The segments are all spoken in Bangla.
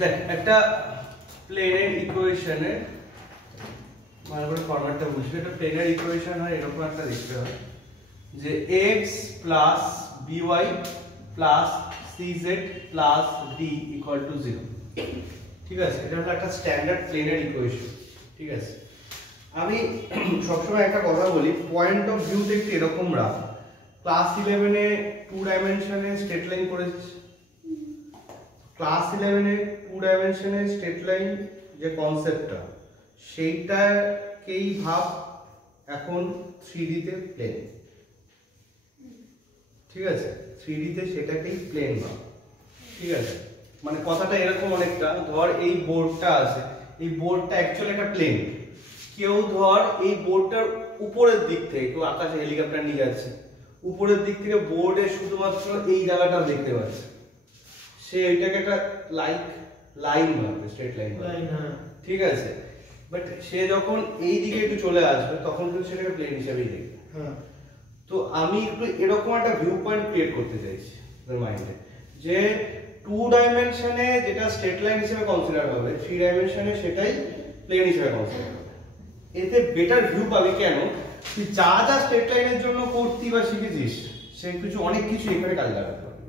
দেখ একটা প্লেনের ইকুয়েশনে ভালো করে ফরম্যাটটা বুঝবে, একটা প্লেনের ইকুয়েশন হয় এরকম একটা দেখতে হয় যে x plus by plus cz plus d equal to 0। ঠিক আছে, এটা হলো একটা স্ট্যান্ডার্ড প্লেনের ইকুয়েশন। ঠিক আছে, আমি সবসময় একটা কথা বলি, পয়েন্ট অফ ভিউ থেকে এরকম রাখ। ক্লাস 11 এ 2 ডাইমেনশনে স্ট্রেট লাইন করেছি, ক্লাস 11 এ 2 ডাইমেনশনে স্ট্রেট লাইন যে কনসেপ্টটা সেইটাকেই ভাব এখন 3D তে প্লেন। ঠিক আছে, 3D তে সেটাকেই প্লেন ভাব। ঠিক আছে, মানে কথাটা এরকম অনেকটা, ধর এই বোর্ডটা আছে, এই বোর্ডটা অ্যাকচুয়ালি একটা প্লেন। কেউ ধর এই বোর্ডটার উপরের দিক থেকে, কেউ আকাশে হেলিকপ্টার নিয়ে যাচ্ছে, উপরের দিক থেকে বোর্ডে শুধুমাত্র এই জায়গাটা দেখতে পাচ্ছে, সে এটাকে একটা লাইন ভাববে, স্ট্রেট লাইন। ঠিক আছে, বাট সে যখন এই দিকে একটু চলে আসবে তখন কিন্তু সেটাকে প্লেন হিসেবেই দেখবে। তো আমি একটু এরকম একটা ভিউ পয়েন্ট ক্রিয়েট করতে চাইছি তোর মাইন্ডে, যে 2 ডাইমেনশনে যেটা স্ট্রেট লাইন হিসেবে কনসিডার হবে, 3 ডাইমেনশনে সেটাই প্লেন হিসেবে কনসিডার হবে। এতে বেটার ভিউ পাবি। কেন? তুই যা যা স্ট্রেট লাইনের জন্য করতি বা শিখেছিস সে কিছু অনেক কিছু এখানে কাজে লাগাতে পারবি।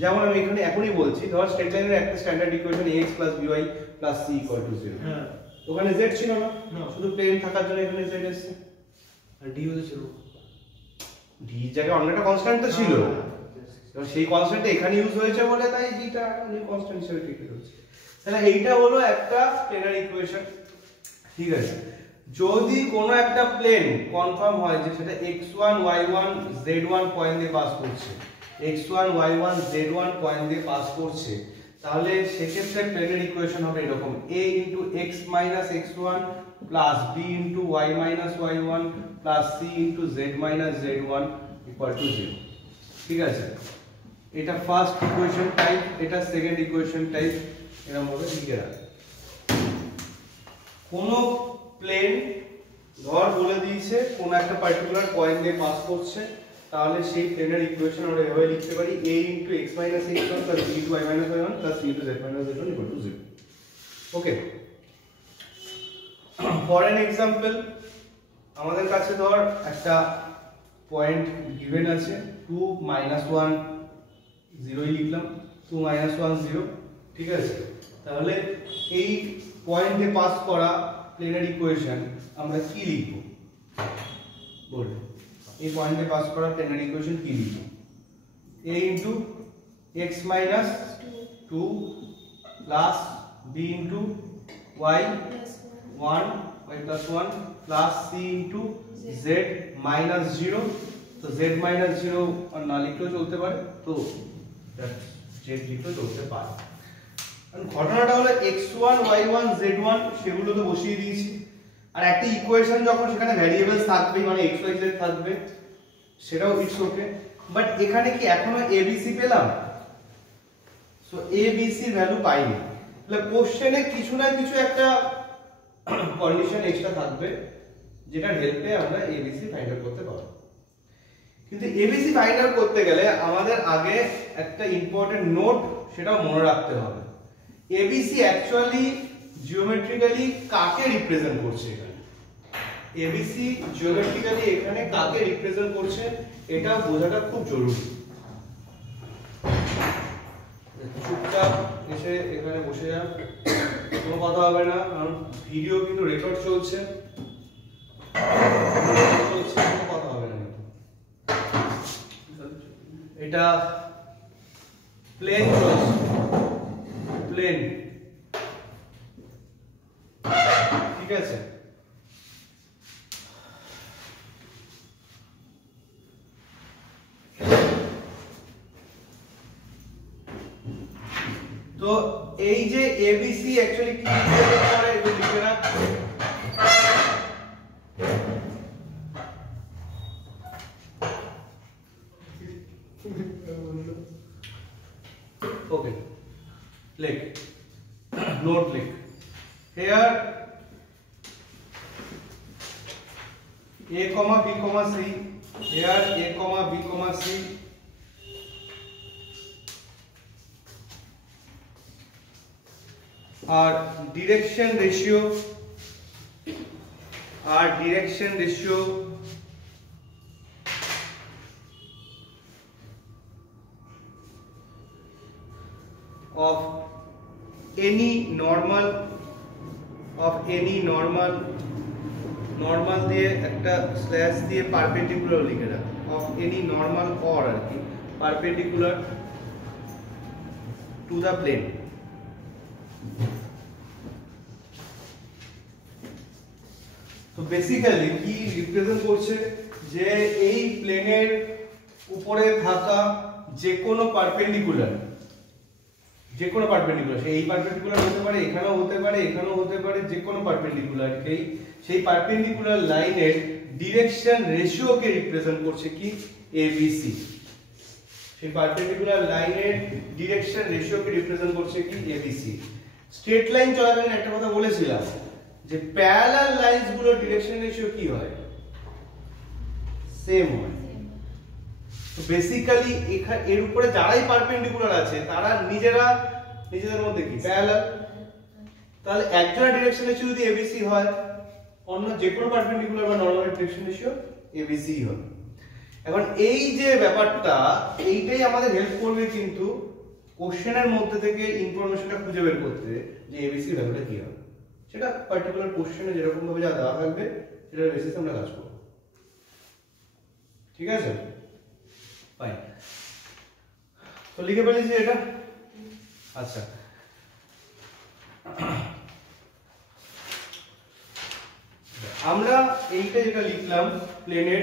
যেমন আমি এখানে এখনই বলছি, ধর স্ট্রেট লাইনের একটা standard equation ax + by + c = 0। ওখানে z ছিল না, শুধু প্লেন থাকার জন্য এখানে z এসেছে, আর d হতে ছিল, d এর জায়গায় অন্য একটা কনস্ট্যান্ট তো ছিল, এবার সেই কনস্ট্যান্ট এখানে ইউজ হয়েছে বলে তাই d টা নিউ কনস্ট্যান্ট হিসেবে ট্রিট হচ্ছে। তাহলে এইটা হলো একটা প্লেনার ইকুয়েশন। ঠিক আছে, যদি কোনো একটা প্লেন কনফার্ম হয় যে সেটা x1 y1 z1 পয়েন্ট দিয়ে পাস করছে, x1 y1 z1 পয়েন্ট দিয়ে পাস করছে, তাহলে সেক্ষেত্রে প্লেনের ইকুয়েশন হবে এরকম: a * x - x1 + b * y - y1 + c * z - z1 = 0। ঠিক আছে, এটা ফার্স্ট ইকুয়েশন টাইপ, এটা সেকেন্ড ইকুয়েশন টাইপ। এরকম ভাবে লিখে রাখ। কোন প্লেন ধর বলে দিয়েছে কোন একটা পার্টিকুলার পয়েন্ট দিয়ে পাস করছে, তাহলে সেই প্লেনের ইকুয়েশন আমরা এভাবে লিখতে পারি: a * x - x1 + b * y - y1 + c * z - z1 = 0। Okay, for N example আমাদের কাছে ধর একটা পয়েন্ট গিভেন আছে 2 - 1 0 লিখলাম, 2 - 1 0। ঠিক আছে, তাহলে এই পয়েন্টে পাস করা প্লেনার ইকুয়েশন আমরা কি লিখব? বল, এই পয়েন্টে পাস করা প্লেনার ইকুয়েশন কি লিখব? a * x - 2 plus b * y 1 y + 1 plus c * z - 0। তো z - 0 আর না লিখলেও চলতে পারে, তো z লিখলেও চলতে পারে। ঘটনাটা হলো x1 y1 z1 সেগুলো তো বসিয়ে দিয়েছি, আর একটা ইকুয়েশন যখন সেখানে ভ্যারিয়েবলস থাকবে, মানে x y z থাকবে, সেটাও ইটস ওকে। বাট এখানে কি এখনো abc পেলাম? সো abc ভ্যালু পাইনি, তাহলে কোশ্চেনে কিছু না কিছু একটা কন্ডিশন এক্সট্রা থাকবে যেটার হেল্পে আমরা abc ফাইন্ড আউট করতে পারবো। কিন্তু abc ফাইন্ড আউট করতে গেলে আমাদের আগে একটা ইম্পর্টেন্ট নোট সেটাও মনে রাখতে হবে। abc অ্যাকচুয়ালি জিওমেট্রিক্যালি কাকে রিপ্রেজেন্ট করছে? এখানে abc জিওমেট্রিক্যালি এখানে কাকে রিপ্রেজেন্ট করছে এটা বোঝাটা খুব জরুরি। চুপচাপ এসে এখানে বসে যা, কোনো কথা হবে না, কারণ ভিডিও কিন্তু রেকর্ড চলছে, কোনো কথা হবে না। এটা প্লেন চলছে, প্লেন। ঠিক আছে, তো এই যে abc অ্যাকচুয়ালি কি করে এটা লিখে রাখ। ওকে, লিখ, নোট লিখ। here a, b, c, here a, b, c, আর direction ratio of any normal দিয়ে একটা স্ল্যাশ দিয়ে পারপেন্ডিকুলার লিখে রাখ of any normal or আর কি perpendicular to the plane। তো বেসিক্যালি কি রিপ্রেজেন্ট করছে যে এই প্লেনের উপরে থাকা যে কোনো পারপেন্ডিকুলার সেই পারপেন্ডিকুলার হতে পারে, এখানেও হতে পারে, এখানেও হতে পারে, যে কোনো পারপেন্ডিকুলারকেই সেই পারপেন্ডিকুলার লাইনের ডিরেকশন রেশিওকে রিপ্রেজেন্ট করছে কি এবিসি। সেই পারপেন্ডিকুলার লাইনের ডিরেকশন রেশিওকে রিপ্রেজেন্ট করছে কি এবিসি। স্ট্রেট লাইন চলাকালীন একটা কথা বলেছিলাম যে প্যারালাল লাইনস গুলোর ডিরেকশন রেশিও কি হয়, সেম হয়। তো বেসিক্যালি এর উপরে যারাই পারপেন্ডিকুলার আছে তারা নিজেদের মধ্যে কি প্যারালাল, তাহলে একজনের ডিরেকশন রেশিও যদি এবিসি হয় অন্য যে কোনো পারপেন্ডিকুলার বা নরমাল ডিরেকশন রেশিও এবিসি হবে। এখন এই যে ব্যাপারটা এইটাই আমাদের হেল্প করবে কিন্তু কোশ্চেনের মধ্যে থেকে ইনফরমেশনটা খুঁজে বের করতে যে এবিসি এর ভ্যালুটা কি হবে, সেটা পার্টিকুলার কোশ্চেনে যেরকম ভাবে যা দেওয়া থাকবে সেটার বেসিসে আমরা কাজ করব। ঠিক আছে, ফাইন। তো লিখে ফেলেছি এটা। আচ্ছা, আমরা এইটা যেটা লিখলাম প্লেনের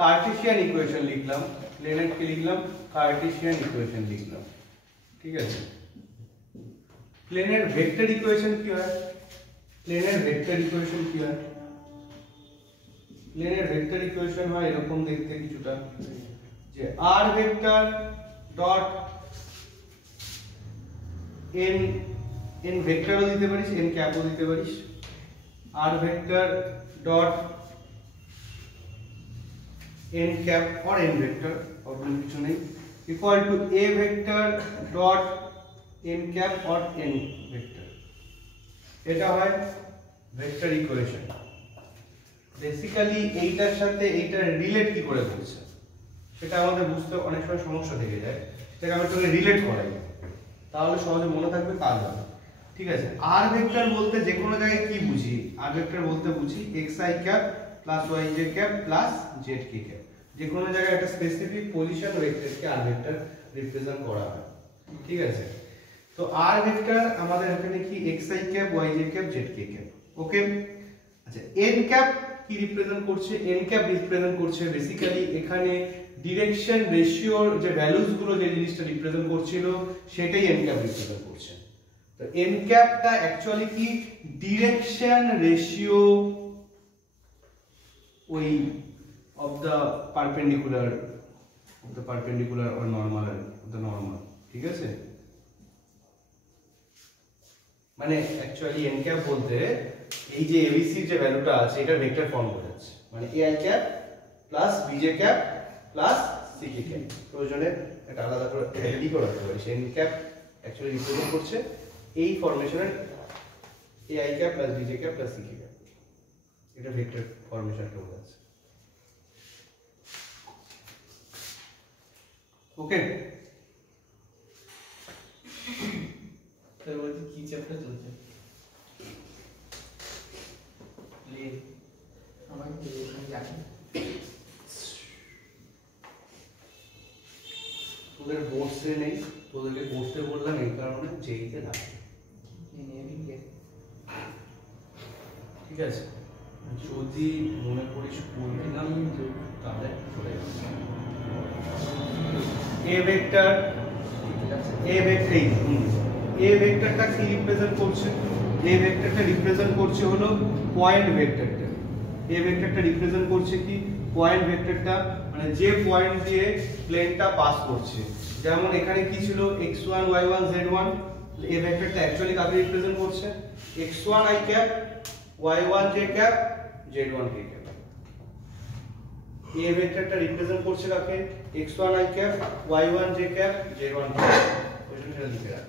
কার্টেসিয়ান ইকুয়েশন লিখলাম, প্লেনের কি লিখলাম কার্টেসিয়ান ইকুয়েশন লিখলাম। ঠিক আছে, প্লেনের ভেক্টর ইকুয়েশন কি হয়, প্লেনের ভেক্টর ইকুয়েশন কি হয়, প্লেনের ভেক্টর ইকুয়েশন হয় এরকম দেখতে কিছুটা, যে r ভেক্টর ডট n ভেক্টরও দিতে পারিস, n ক্যাপও দিতে পারিস, r vector dot n cap or n vector problem কিছু নেই, equal to a vector dot n cap or n vector. এটা হয় ভেক্টর ইকুয়েশন। বেসিক্যালি এইটার সাথে এইটার রিলেট কি করে করছে সেটা আমাদের বুঝতে অনেক সময় সমস্যা থেকে যায়, সেটাকে আমরা তোকে রিলেট করাই তাহলে সহজে মনে থাকবে, কাজ হবে। ঠিক আছে, আর ভেক্টর বলতে যে কোনো জায়গায় কি বুঝি, আর ভেক্টর বলতে বুঝি xi cap plus yj cap plus zk cap, যে কোনো জায়গায় একটা স্পেসিফিক পজিশন ভেক্টরকে আর ভেক্টর রিপ্রেজেন্ট করা হয়। ঠিক আছে, তো আর ভেক্টর আমাদের এখানে কি xi cap yj cap zk cap. Okay, আচ্ছা n ক্যাপ কি রিপ্রেজেন্ট করছে, n ক্যাপ রিপ্রেজেন্ট করছে বেসিক্যালি এখানে ডিরেকশন রেশিওর যে ভ্যালুস গুলো যে জিনিসটা রিপ্রেজেন্ট করছিল সেটাই n ক্যাপ রিপ্রেজেন্ট করছে। তো n ক্যাপটা অ্যাকচুয়ালি কি ডিরেকশন রেশিও ওই of the perpendicular or normal of the normal। ঠিক আছে, মানে অ্যাকচুয়ালি n ক্যাপ বলতে এই যে abc এর যে ভ্যালুটা আছে এটা ভেক্টর ফর্ম বোঝাচ্ছে, মানে ai cap plus bj cap plus ck cap. প্রয়োজনে এটা আলাদা করে রেডি করে রাখতে পারি। n ক্যাপ অ্যাকচুয়ালি রিপ্রেজেন্ট করছে এই ফরমেশনের ai cap plus bj cap plus ck cap, এটা ভেক্টর ফরমেশনটা বোঝাচ্ছে। ওকে, তাহলে বলতে কি চ্যাপ্টার চলছে? প্লেন আমার কি এখানে জানি তোদের বসতে নেই, তোদেরকে বসতে বললাম এই কারণে যেইতে লাগে। ঠিক আছে, যদি মনে করিস পড়বি না তাহলে চলে যাবে। এ ভেক্টর এ ভেক্টরটা কি রিপ্রেজেন্ট করছে, এ ভেক্টরটা রিপ্রেজেন্ট করছে হলো পয়েন্ট ভেক্টরটা। এ ভেক্টরটা রিপ্রেজেন্ট করছে কি পয়েন্ট ভেক্টরটা, মানে যে পয়েন্ট দিয়ে প্লেনটা পাস করছে। যেমন এখানে কি ছিল x1 y1 z1, এ ভেক্টরটা অ্যাকচুয়ালি কাকে রিপ্রেজেন্ট করছে x1 i cap y1 j cap z1 k cap. এ ভেক্টরটা রিপ্রেজেন্ট করছে কাকে x1 i cap y1 j cap z1 k cap. ওইটা লিখে রাখ।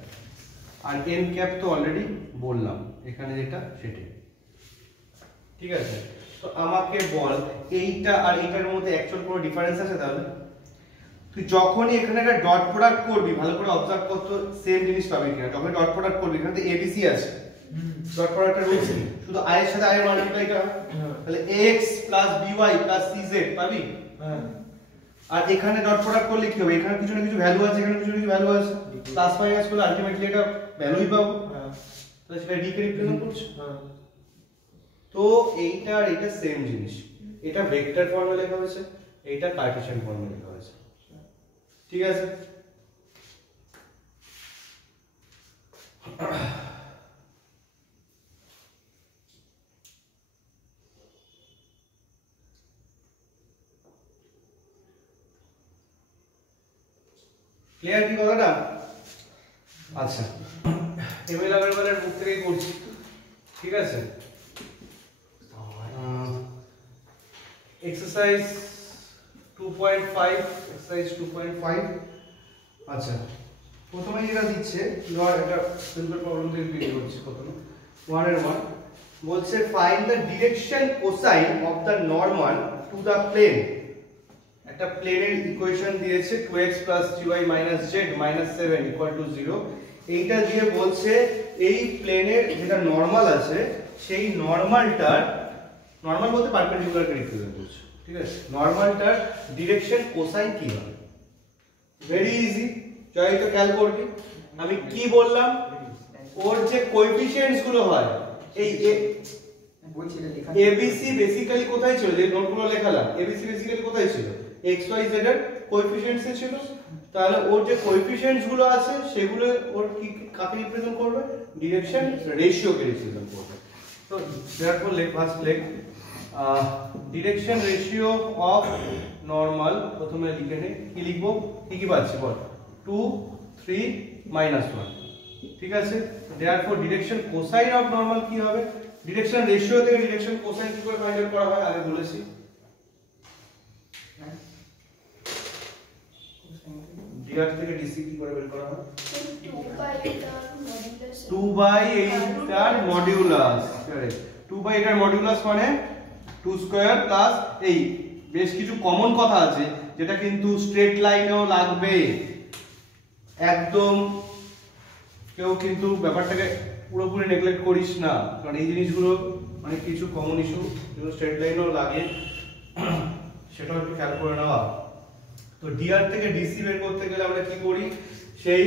আর n ক্যাপ তো অলরেডি বললাম এখানে যেটা সেটাই। ঠিক আছে, তো আমাকে বল এইটা আর এইটার মধ্যে অ্যাকচুয়াল কোনো ডিফারেন্স আছে? তাহলে তুই যখনই এখানে একটা ডট প্রোডাক্ট করবি, ভালো করে অবজার্ভ করতে সেম জিনিস পাবি কিনা। যখন ডট প্রোডাক্ট করবি এখানে তো এবিসি আছে, ডট প্রোডাক্টের রুলস কি? শুধু i এর সাথে i এর মাল্টিপ্লাই করা, তাহলে x plus by plus cz পাবি। আর এখানে ডট প্রোডাক্ট করলে কি হবে? এখানে কিছু না কিছু ভ্যালু আছে, এখানে কিছু না কিছু ভ্যালু আছে, প্লাস মাইনাস করলে আলটিমেটলি এটা ভ্যালুই পাবো। তাহলে সেটা ডি কে রিপ্রেজেন্ট করছে। তো এইটা আর এটা সেম জিনিস, এটা ভেক্টর ফর্মে লেখা হয়েছে, এইটা কার্টেসিয়ান ফর্মে লেখা হয়েছে। ঠিক আছে, ক্লিয়ার কি কথাটা? আচ্ছা, এমএল আগরওয়ালের বুক থেকেই করছি। ঠিক আছে, এক্সারসাইজ 2.5, এক্সারসাইজ 2.5। আচ্ছা, প্রথমে যেটা দিচ্ছে, ধর একটা সিম্পল প্রবলেম থেকে তৈরি করছি। প্রথমে 1 এর 1 বলছে find the direction cosine of the normal to the plane. একটা প্লেনের ইকুয়েশন দিয়েছে 2x + 3y - z - 7 = 0। এইটা দিয়ে বলছে এই প্লেনের যেটা নরমাল আছে সেই নরমালটার, নরমাল বলতে পারপেন্ডিকুলারকে রিপ্রেজেন্ট করছে। ঠিক আছে, নরমালটার ডিরেকশন কোসাইন কি হবে? ভেরি ইজি, জয় তো খেয়াল করবি। আমি কি বললাম? ওর যে কোএফিসিয়েন্টস গুলো হয়, এই এবিসি বেসিক্যালি কোথায় ছিল? যে নোটগুলো লেখালাম, এবিসি বেসিক্যালি কোথায় ছিল? x y z এর কোএফিসিয়েন্টস এ ছিল। তাহলে ওর যে কোএফিসিয়েন্টস গুলো আছে সেগুলো ওর কি কাকে রিপ্রেজেন্ট করবে? ডিরেকশন রেশিওকে রিপ্রেজেন্ট করবে। তো therefore লেখ, ফার্স্ট লেখ ডিরেকশন রেশিও অফ নরমাল। প্রথমে লিখে নে, কি লিখবো? কি কি পাচ্ছি বল? 2 3 -1। ঠিক আছে, therefore direction cosine of normal কি হবে? ডিরেকশন রেশিও থেকে ডিরেকশন কোসাইন কি করে ফাইন্ড আউট করা হয় আগে বলেছি। dr থেকে dc কি করে বের করা হয়? 2/8 তার মডিউলাস। কারেক্ট, 2/8 এর মডিউলাস মানে 2 স্কয়ার প্লাস এই বেশ কিছু কমন কথা আছে যেটা কিন্তু স্ট্রেট লাইনেও লাগবে। একদম কেউ কিন্তু ব্যাপারটাকে পুরোপুরি নেগলেক্ট করিস না, কারণ এই জিনিসগুলো অনেক কিছু কমন ইস্যু যেগুলো স্ট্রেট লাইনেও লাগে, সেটাও একটু খেয়াল করে নেওয়া। তো dr থেকে dc বের করতে গেলে আমরা কি করি? সেই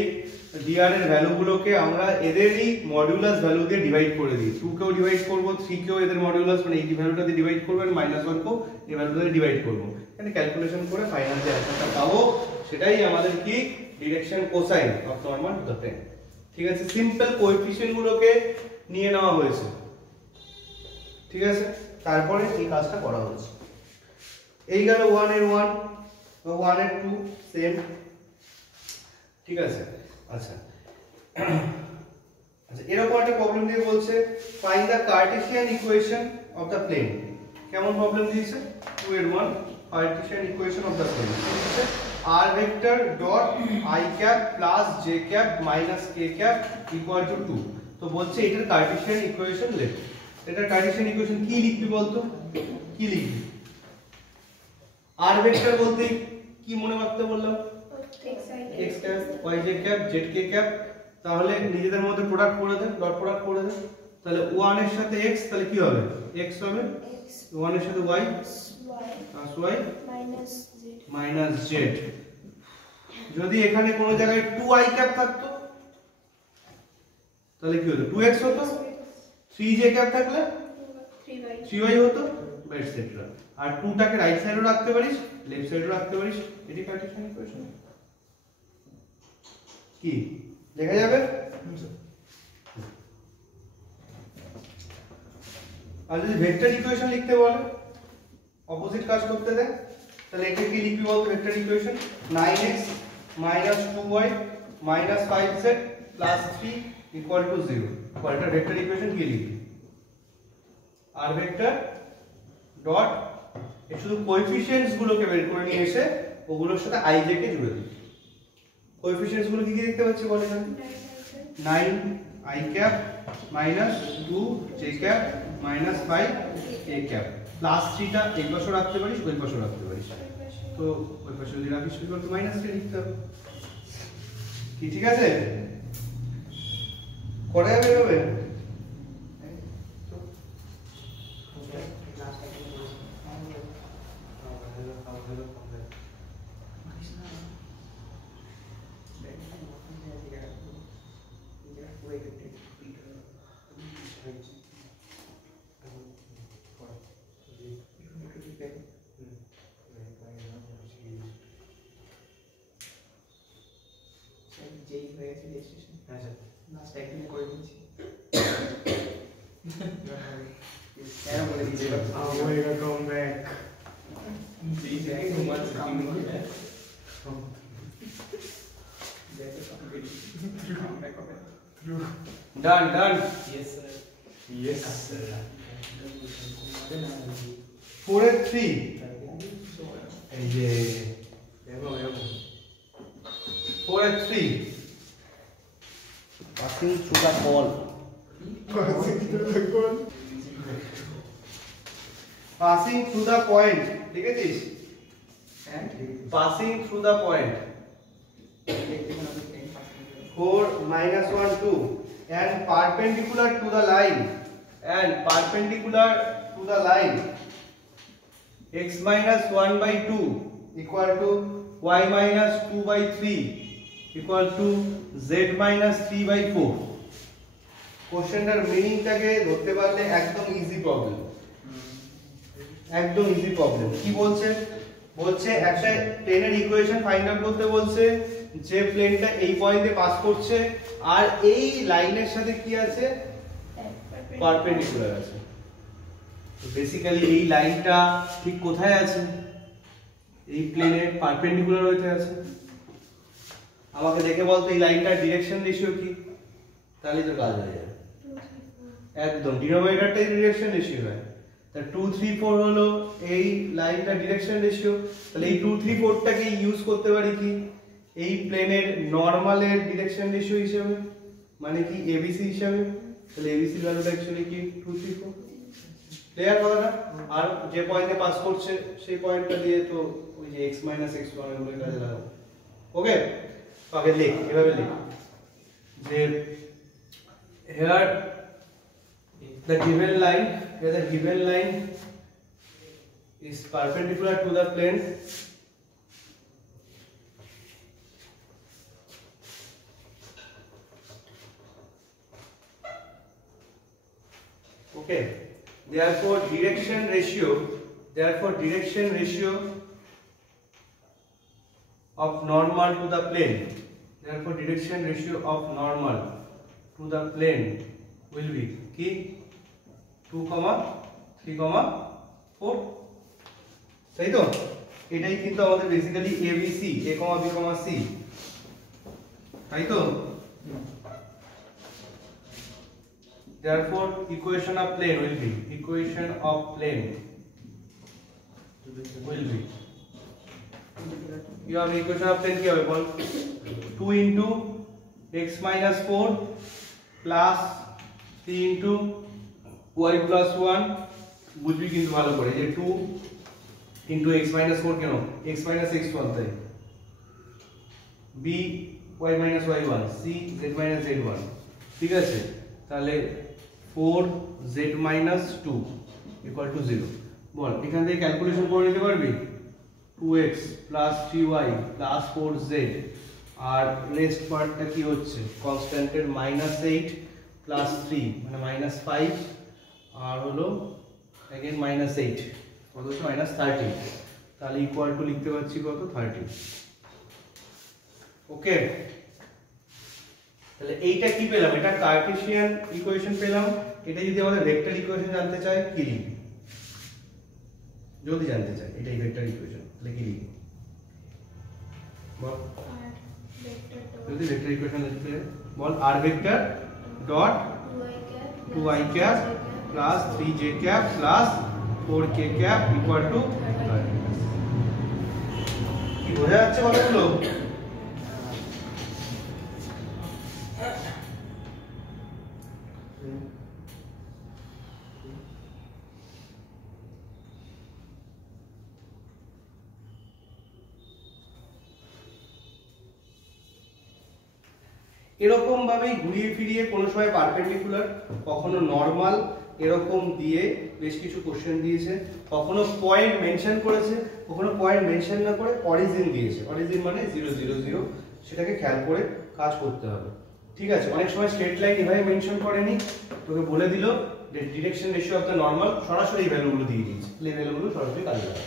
dr এর ভ্যালুগুলোকে আমরা এদেরই মডিউলাস ভ্যালু দিয়ে ডিভাইড করে দিই। 2 কেও ডিভাইড করব, 3 কেও এদের মডিউলাস মানে এই ভ্যালুটা দিয়ে ডিভাইড করব, আর -1 কেও এই ভ্যালুটা দিয়ে ডিভাইড করব। এখানে ক্যালকুলেশন করে ফাইনাল যে অ্যান্সারটা পাবো সেটাই আমাদের কি? Direction cosine of normal to the plane. ঠিক আছে, সিম্পল কোএফিসিয়েন্ট গুলোকে নিয়ে নেওয়া হয়েছে। ঠিক আছে, তারপরে এই কাজটা করা হচ্ছে। এই গেল 1 এর 1, 1 এর 2 সেম। ঠিক আছে, আচ্ছা আচ্ছা, এরকম একটা প্রবলেম দিয়ে বলছে find the Cartesian equation of the plane. কেমন প্রবলেম দিয়েছে? 2 এর 1 Cartesian equation of the plane দিয়েছে r vector dot i cap plus j cap minus k cap equal to 2। তো বলছে এটার কার্টেসিয়ান ইকুয়েশন লেখ। এটার কার্টেসিয়ান ইকুয়েশন কি লিখবি বলতো? কি লিখবি? r ভেক্টর বলতে কি মনে রাখতে বললাম? x cap y j cap z k cap. তাহলে নিজেদের মধ্যে প্রোডাক্ট করে দেন, ডট প্রোডাক্ট করে দেন। তাহলে 1 এর সাথে x, তাহলে কি হবে? x হবে, 1 এর সাথে y plus y minus z। যদি এখানে কোনো জায়গায় 2i ক্যাপ থাকতো তাহলে কি হতো? 2x হতো। 3j ক্যাপ থাকলে 3y হতো, এটসেট্রা। আর 2 টাকে রাইট সাইডেও রাখতে পারিস, লেফট সাইডেও রাখতে পারিস। এটি কার্টেসিয়ান ইকুয়েশন। কি লেখা যাবে? আর যদি ভেক্টর ইকুয়েশন লিখতে বলে, অপোজিট কাজ করতে দেয়, তাহলে এটা কি লিখবি বলতো? Vector equation 9x - 2y - 5z + 3 = 0। এটা ভেক্টর ইকুয়েশন কি লিখবি? r ভেক্টর ডট এই শুধু কোএফিসিয়েন্টস গুলোকে বের করে নিয়ে এসে ওগুলোর সাথে i j কে জুড়ে দিই। কোএফিসিয়েন্টস গুলো কি কি দেখতে পাচ্ছি বলে না? 9 i cap minus 2 j cap minus 5 k cap plus 3 টা এই পাশে রাখতে পারিস ওই পাশে রাখতে পারিস তো ওই পাশে যদি রাখিস তো মাইনাস 3 লিখতে হবে কি ঠিক আছে করে যাবে হবে যেই হয়ে গেছে রেজিস্ট্রেশন হ্যাঁ স্যার লাস্ট একদিন করে দিয়েছি কেন বলে দিয়েছি ওয়েলকাম ব্যাক যেই জায়গায় ঘুমাচ্ছে কাম করে ডান ডান yes sir 4 এর 3 এই যে দেখো 4 এর 3 passing through the wall passing through the point লিখেছিস and passing through the point 4 minus 1 2 and perpendicular to the line x minus 1 by 2 equal to y minus 2 by 3 equal to z minus 3 by 4 কোশ্চেনটার মিনিংটাকে ধরতে পারলে একদম ইজি প্রবলেম কি বলছে একটা প্লেনের ইকুয়েশন ফাইন্ড আউট করতে বলছে যে প্লেনটা এই পয়েন্টে পাস করছে আর এই লাইনের সাথে কি আছে পারপেন্ডিকুলার আছে তো বেসিক্যালি এই লাইনটা ঠিক কোথায় আছে এই প্লেনের পারপেন্ডিকুলার হইতে আছে আমাকে দেখে বলতো এই লাইনটার ডিরেকশন রেশিও কি তাহলে তো কাজ হয়ে যাবে একদম ডিনোমিনেটরটাই ডিরেকশন রেশিও হয় তা 2 3 4 হলো এই লাইনটা ডিরেকশন রেশিও তাহলে এই 2 3 4 টাকে ইউজ করতে পারি কি এই প্লেনের নরমালের ডিরেকশন রেশিও হিসেবে মানে কি এবিসি হিসেবে তাহলে এবিসি এর ভ্যালুটা অ্যাকচুয়ালি কি 2 3 4 ক্লিয়ার কথাটা আর যে পয়েন্টে পাস করছে সেই পয়েন্টটা দিয়ে তো ওই যে x x1 এর মধ্যে কাজে লাগাবো ওকে আগে লিখ এভাবে লিখ যে here the given line is perpendicular to the plane okay therefore direction ratio of normal to the plane will be কি 2, 3, 4 তাই তো এটাই কিন্তু আমাদের basically ABC A, B, C তাই তো therefore equation of plane will be you have equation of plane কি হবে বল 2 into x minus 4 plus 3 into y plus 1 বুঝবি কিন্তু ভালো করে যে 2 into x minus 4 কেন x minus x1 তাই b y minus y1 c z minus z1 ঠিক আছে তাহলে 4 z minus 2 equal to 0 বল এখান থেকে ক্যালকুলেশন করে নিতে পারবি 2x plus 3y plus 4z আর রেস্ট পার্টটা কি হচ্ছে কনস্ট্যান্টের -8 plus 3 মানে -5 আর হলো अगेन -8 কত হচ্ছে -13 তাহলে ইকুয়াল টু লিখতে পাচ্ছি কত 30 ওকে তাহলে এইটা কি পেলাম এটা কার্টেসিয়ান ইকুয়েশন পেলাম এটা যদি আমাদের ভেক্টর ইকুয়েশন জানতে চাই কি লিখব যদি জানতে চাই এটাই ভেক্টর ইকুয়েশন তাহলে কি লিখব বল যদি ভেক্টর ইকুয়েশন লিখতে বল r vector dot 2i cap plus 3j cap plus 4k cap equal to 30 কি বোঝা যাচ্ছে কতগুলো এরকম ভাবে ঘুরিয়ে ফিরিয়ে কোনো সময় পারপেন্ডিকুলার, কখনো নরমাল এরকম দিয়ে বেশ কিছু কোশ্চেন দিয়েছে, কখনো পয়েন্ট মেনশন করেছে, কখনো পয়েন্ট মেনশন না করে অরিজিন দিয়েছে। অরিজিন মানে 0 0 0, সেটাকে খেয়াল করে কাজ করতে হবে। ঠিক আছে, অনেক সময় স্ট্রেট লাইন এভাবে মেনশন করেনি, তোকে বলে দিল direction ratio of the normal, সরাসরি এই ভ্যালুগুলো দিয়ে দিয়েছে, এই ভ্যালুগুলো সরাসরি কাজে লাগাবে।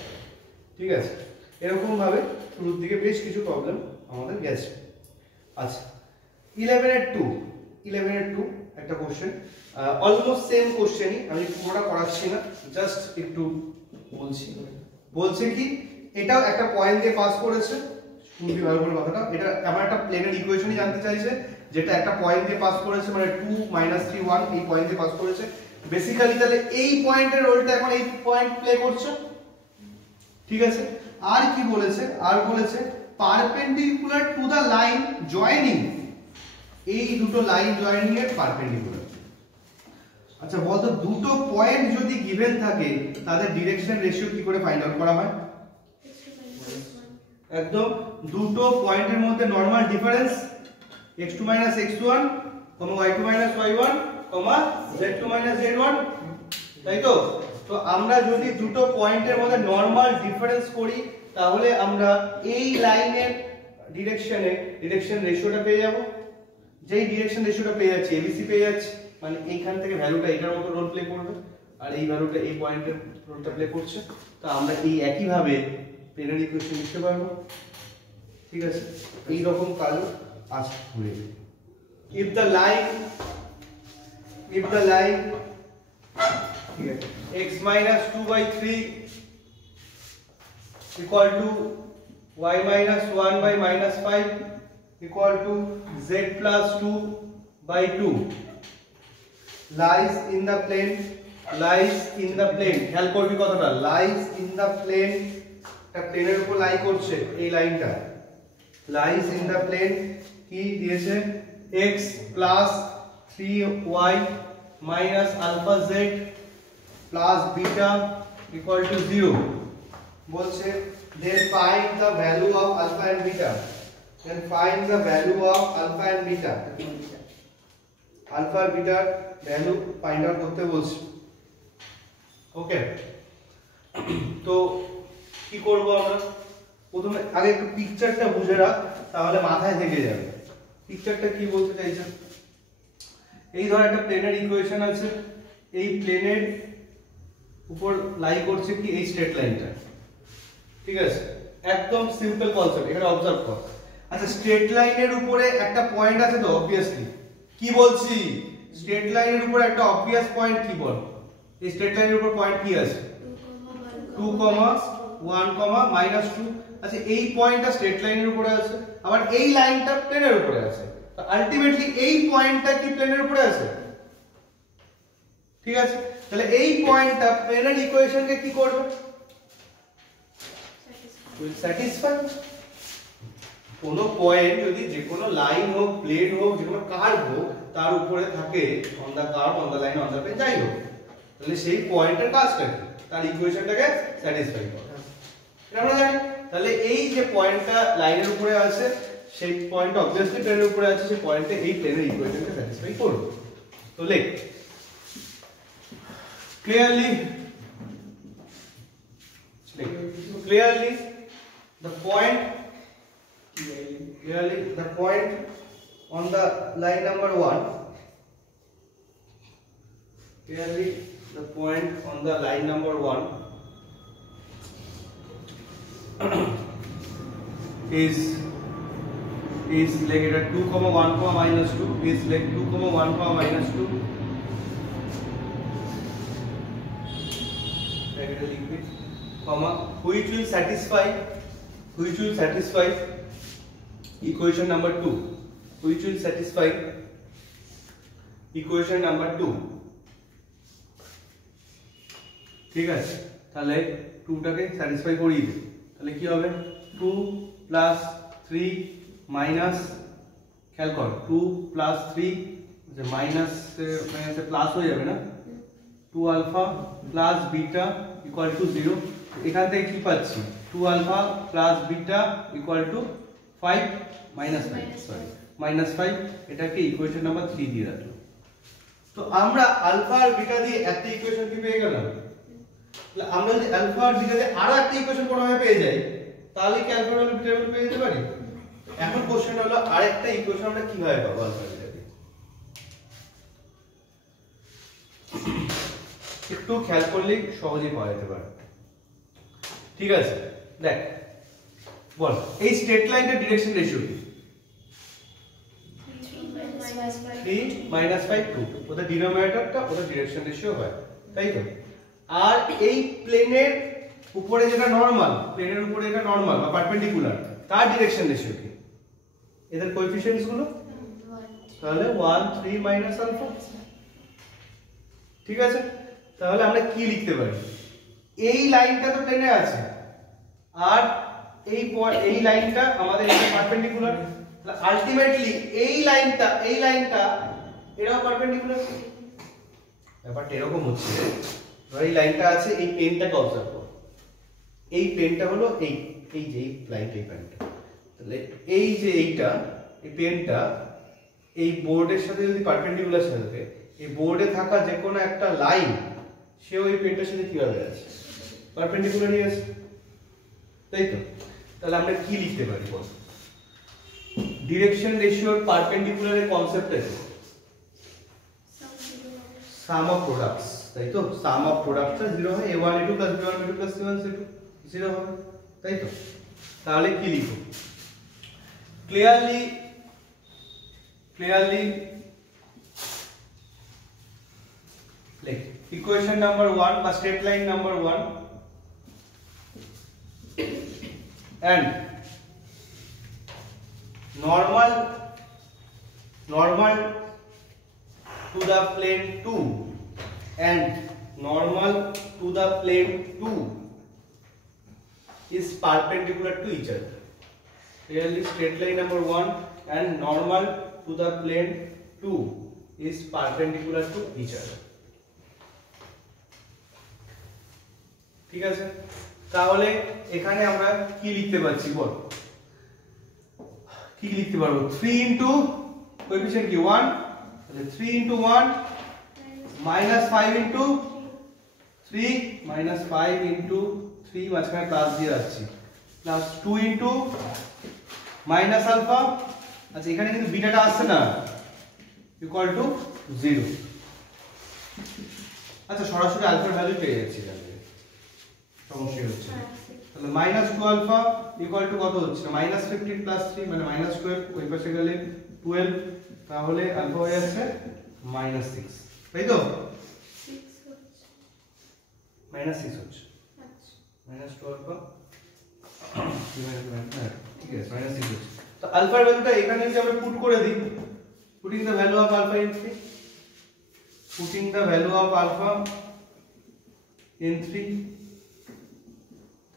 ঠিক আছে, এরকম ভাবে শুরুর দিকে বেশ কিছু প্রবলেম আমাদের গেছে। আচ্ছা, 11-2 একটা কোশ্চেন, অলমোস্ট সেম কোশ্চেনই, আমি পুরোটা করাচ্ছি না, জাস্ট একটু বলছি। বলছে কি এটাও একটা পয়েন্ট দিয়ে পাস করেছে, শুনবি ভালো করে কথাটা। এটা আমার একটা প্লেনের ইকুয়েশনই জানতে চাইছে, যেটা একটা পয়েন্ট দিয়ে পাস করেছে, মানে 2 - 3 1 এই পয়েন্ট দিয়ে পাস করেছে। বেসিক্যালি তাহলে এই পয়েন্টের রোলটা এখন এই পয়েন্ট প্লে করছে। ঠিক আছে, আর কি বলেছে? আর বলেছে perpendicular to the line joining, এই দুটো লাইন জয়েনিং এর পারপেন্ডিকুলার। আচ্ছা বলতো, দুটো পয়েন্ট যদি গিভেন থাকে তাদের ডিরেকশন রেশিও কি করে ফাইন্ড আউট করা হয়? একদম, দুটো পয়েন্টের মধ্যে normal difference x2 - x1, y2 - y1, z2 - z1, তাই তো? তো আমরা যদি দুটো পয়েন্টের মধ্যে নরমাল ডিফারেন্স করি, তাহলে আমরা এই লাইনের ডিরেকশন রেশিওটা পেয়ে যাব। যেই ডিরেকশন রেশিওটা পেয়ে যাচ্ছি, এবিসি পেয়ে যাচ্ছি, মানে এইখান থেকে ভ্যালুটা এটার মতো রোল প্লে করবে, আর এই ভ্যালুটা এই পয়েন্টের রোলটা প্লে করছে। তো আমরা এই একই ভাবে প্লেনার ইকুয়েশন লিখতে পারবো। ঠিক আছে, এই রকম কাজও আছে। if the line x - 2/3 equal to y - 1/-5 equal to z + 2/2 lies in the plane, খেয়াল করবি কথাটা, lies in the plane, এটা প্লেনের উপর লাই করছে, এই লাইনটা lies in the plane, কি দিয়েছে? x + 3y - alpha z plus beta equal to 0 বলছে। then find the value of alpha and beta, alpha and beta value find out করতে বলছে। ওকে, তো কি করব আমরা? প্রথমে আগে একটু পিকচারটা বুঝে রাখ, তাহলে মাথায় থেকে যাবে। পিকচারটা কি বলতে চাইছে? এই ধর একটা প্লেনের ইকুয়েশন আছে, এই প্লেনের উপর লাই করছে কি এই স্ট্রেট লাইনটা। ঠিক আছে, একদম সিম্পল কনসেপ্ট, এখানে অবজার্ভ কর। আচ্ছা, স্ট্রেট লাইনের উপরে একটা পয়েন্ট আছে তো, অবভিয়াসলি কি বলছি, স্ট্রেট লাইনের উপর একটা অবভিয়াস পয়েন্ট কি বল? এই স্ট্রেট লাইনের উপর পয়েন্ট কি আছে? 2, 1, -2। আচ্ছা, এই পয়েন্টটা স্ট্রেট লাইনের উপরে আছে, আবার এই লাইনটা প্লেনের উপরে আছে। তো আলটিমেটলি এই পয়েন্টটা কি প্লেনের উপরে আছে? ঠিক আছে, তাহলে এই পয়েন্টটা প্লেনের ইকুয়েশনকে কি করবে? will satisfy। কোন পয়েন্ট যদি যে কোনো লাইন হোক, প্লেন হোক, যে কোনো কার্ভ হোক, তার উপরে থাকে on the curve, on the line, on the plane, যাই হোক, তাহলে সেই পয়েন্টের কাজটা কি? তার ইকুয়েশনটাকে স্যাটিসফাই করে। এটা আমরা জানি। তাহলে এই যে পয়েন্টটা লাইনের উপরে আছে, সেই পয়েন্ট অবভিয়াসলি প্লেনের উপরে আছে, সেই পয়েন্টে এই প্লেনের ইকুয়েশনকে স্যাটিসফাই করবে। তো লেখ clearly the point on the line number 1, is like 2, 1, -2 is like 2, 1, -2 comma which will satisfy equation number 2, ঠিক আছে, তাহলে 2টাকে স্যাটিসফাই করিয়ে দে। তাহলে কি হবে? 2 + 3 মাইনাস, খেয়াল কর, 2 + 3 যে মাইনাস মাইনাসে প্লাস হয়ে যাবে না, 2 alpha plus beta equal to 0। এখান থেকে কি পাচ্ছি, 2 alpha plus beta equal to 5 minus 5, sorry minus 5। এটাকে ইকুয়েশন নাম্বার 3 দিয়ে রাখলাম। তো আমরা আলফা আর বিটা দিয়ে একটা ইকুয়েশন কি পেয়ে গেলাম। তাহলে আমরা যদি আলফা আর বিটা দিয়ে আরো একটা ইকুয়েশন কোনভাবে পেয়ে যাই, তাহলে কি আলফা আর বিটা পেয়ে যেতে পারি। এখন কোশ্চেন হলো আরেকটা ইকুয়েশন আমরা কিভাবে পাবো আলফা বিটা দিয়ে। একটু খেয়াল করলেই সহজেই পাওয়া যেতে পারে। ঠিক আছে, দেখ বল এই স্ট্রেট লাইনের ডিরেকশন রেশিও কি? 3 - 5 2। ওটা ডিনোমিনেটরটা, ওটা ডিরেকশন রেশিও হয়, তাই তো। আর এই প্লেনের উপরে যেটা নরমাল, প্লেনের উপরে যেটা নরমাল বা পারপেন্ডিকুলার, তার ডিরেকশন রেশিও কি? এদের কোএফিসিয়েন্টস গুলো তাহলে 1 3 মাইনাস আলফা। ঠিক আছে, তাহলে আমরা কি লিখতে পারি, এই লাইনটা তো প্লেনে আছে আর এই লাইনটা আমাদের এটা পারপেন্ডিকুলার, তাহলে আলটিমেটলি এই লাইনটা এটাও পারপেন্ডিকুলার। ব্যাপারটা এরকম হচ্ছে, ধর এই লাইনটা আছে, এই পেনটাকে অবজার্ভ করো, এই পেনটা হলো এই যে এই লাইনটা, এই পেনটা, তাহলে এই যে এইটা, এই পেনটা এই বোর্ডের সাথে যদি পারপেন্ডিকুলার থাকে, এই বোর্ডে থাকা যে কোনো একটা লাইন সেও এই পেনটার সাথে কিভাবে আছে, পারপেন্ডিকুলারই আছে, তাই তো। তাহলে আমরা কি লিখতে পারি বল, ডিরেকশন রেশিওর পারপেন্ডিকুলারের কনসেপ্ট আছে সাম অফ প্রোডাক্টস, তাই তো। সাম অফ প্রোডাক্টসটা 0 হয়, a1 a2 + b1 b2 + c1 c2 0 হবে, তাই তো। তাহলে কি লিখব, ক্লিয়ারলি লিখ ইকুয়েশন নাম্বার 1 বা straight line number 1 and normal to the plane 2 and normal to the plane 2 is perpendicular to each other. Clearly straight line number 1 and normal to the plane 2 is perpendicular to each other. ঠিক আছে, তাহলে এখানে আমরা কি লিখতে পারছি বল, কি লিখতে পারবো, 3 ইনটু কোএফিসিয়েন্ট কি 1, তাহলে 3 into 1 minus 5 into 3 minus 5 into 3 মাঝখানে প্লাস দিয়ে আসছি, প্লাস 2 ইনটু মাইনাস আলফা। আচ্ছা এখানে কিন্তু বিটাটা আসছে না, ইকুয়াল টু 0। আচ্ছা সরাসরি আলফার ভ্যালু পেয়ে যাচ্ছি, সমস্যা হচ্ছে, তাহলে -2 আলফা ইকুয়াল টু কত হচ্ছে, -15 + 3 মানে -12, ওই পাশে গেলে 12, তাহলে আলফা হয়ে যাচ্ছে -6, তাই তো। 6 হচ্ছে -2 আলফা, ঠিক আছে -6 হচ্ছে। তো আলফার ভ্যালুটা এখানে যদি আমরা পুট করে দিই, putting the value of alpha in 3, putting the value of alpha in 3,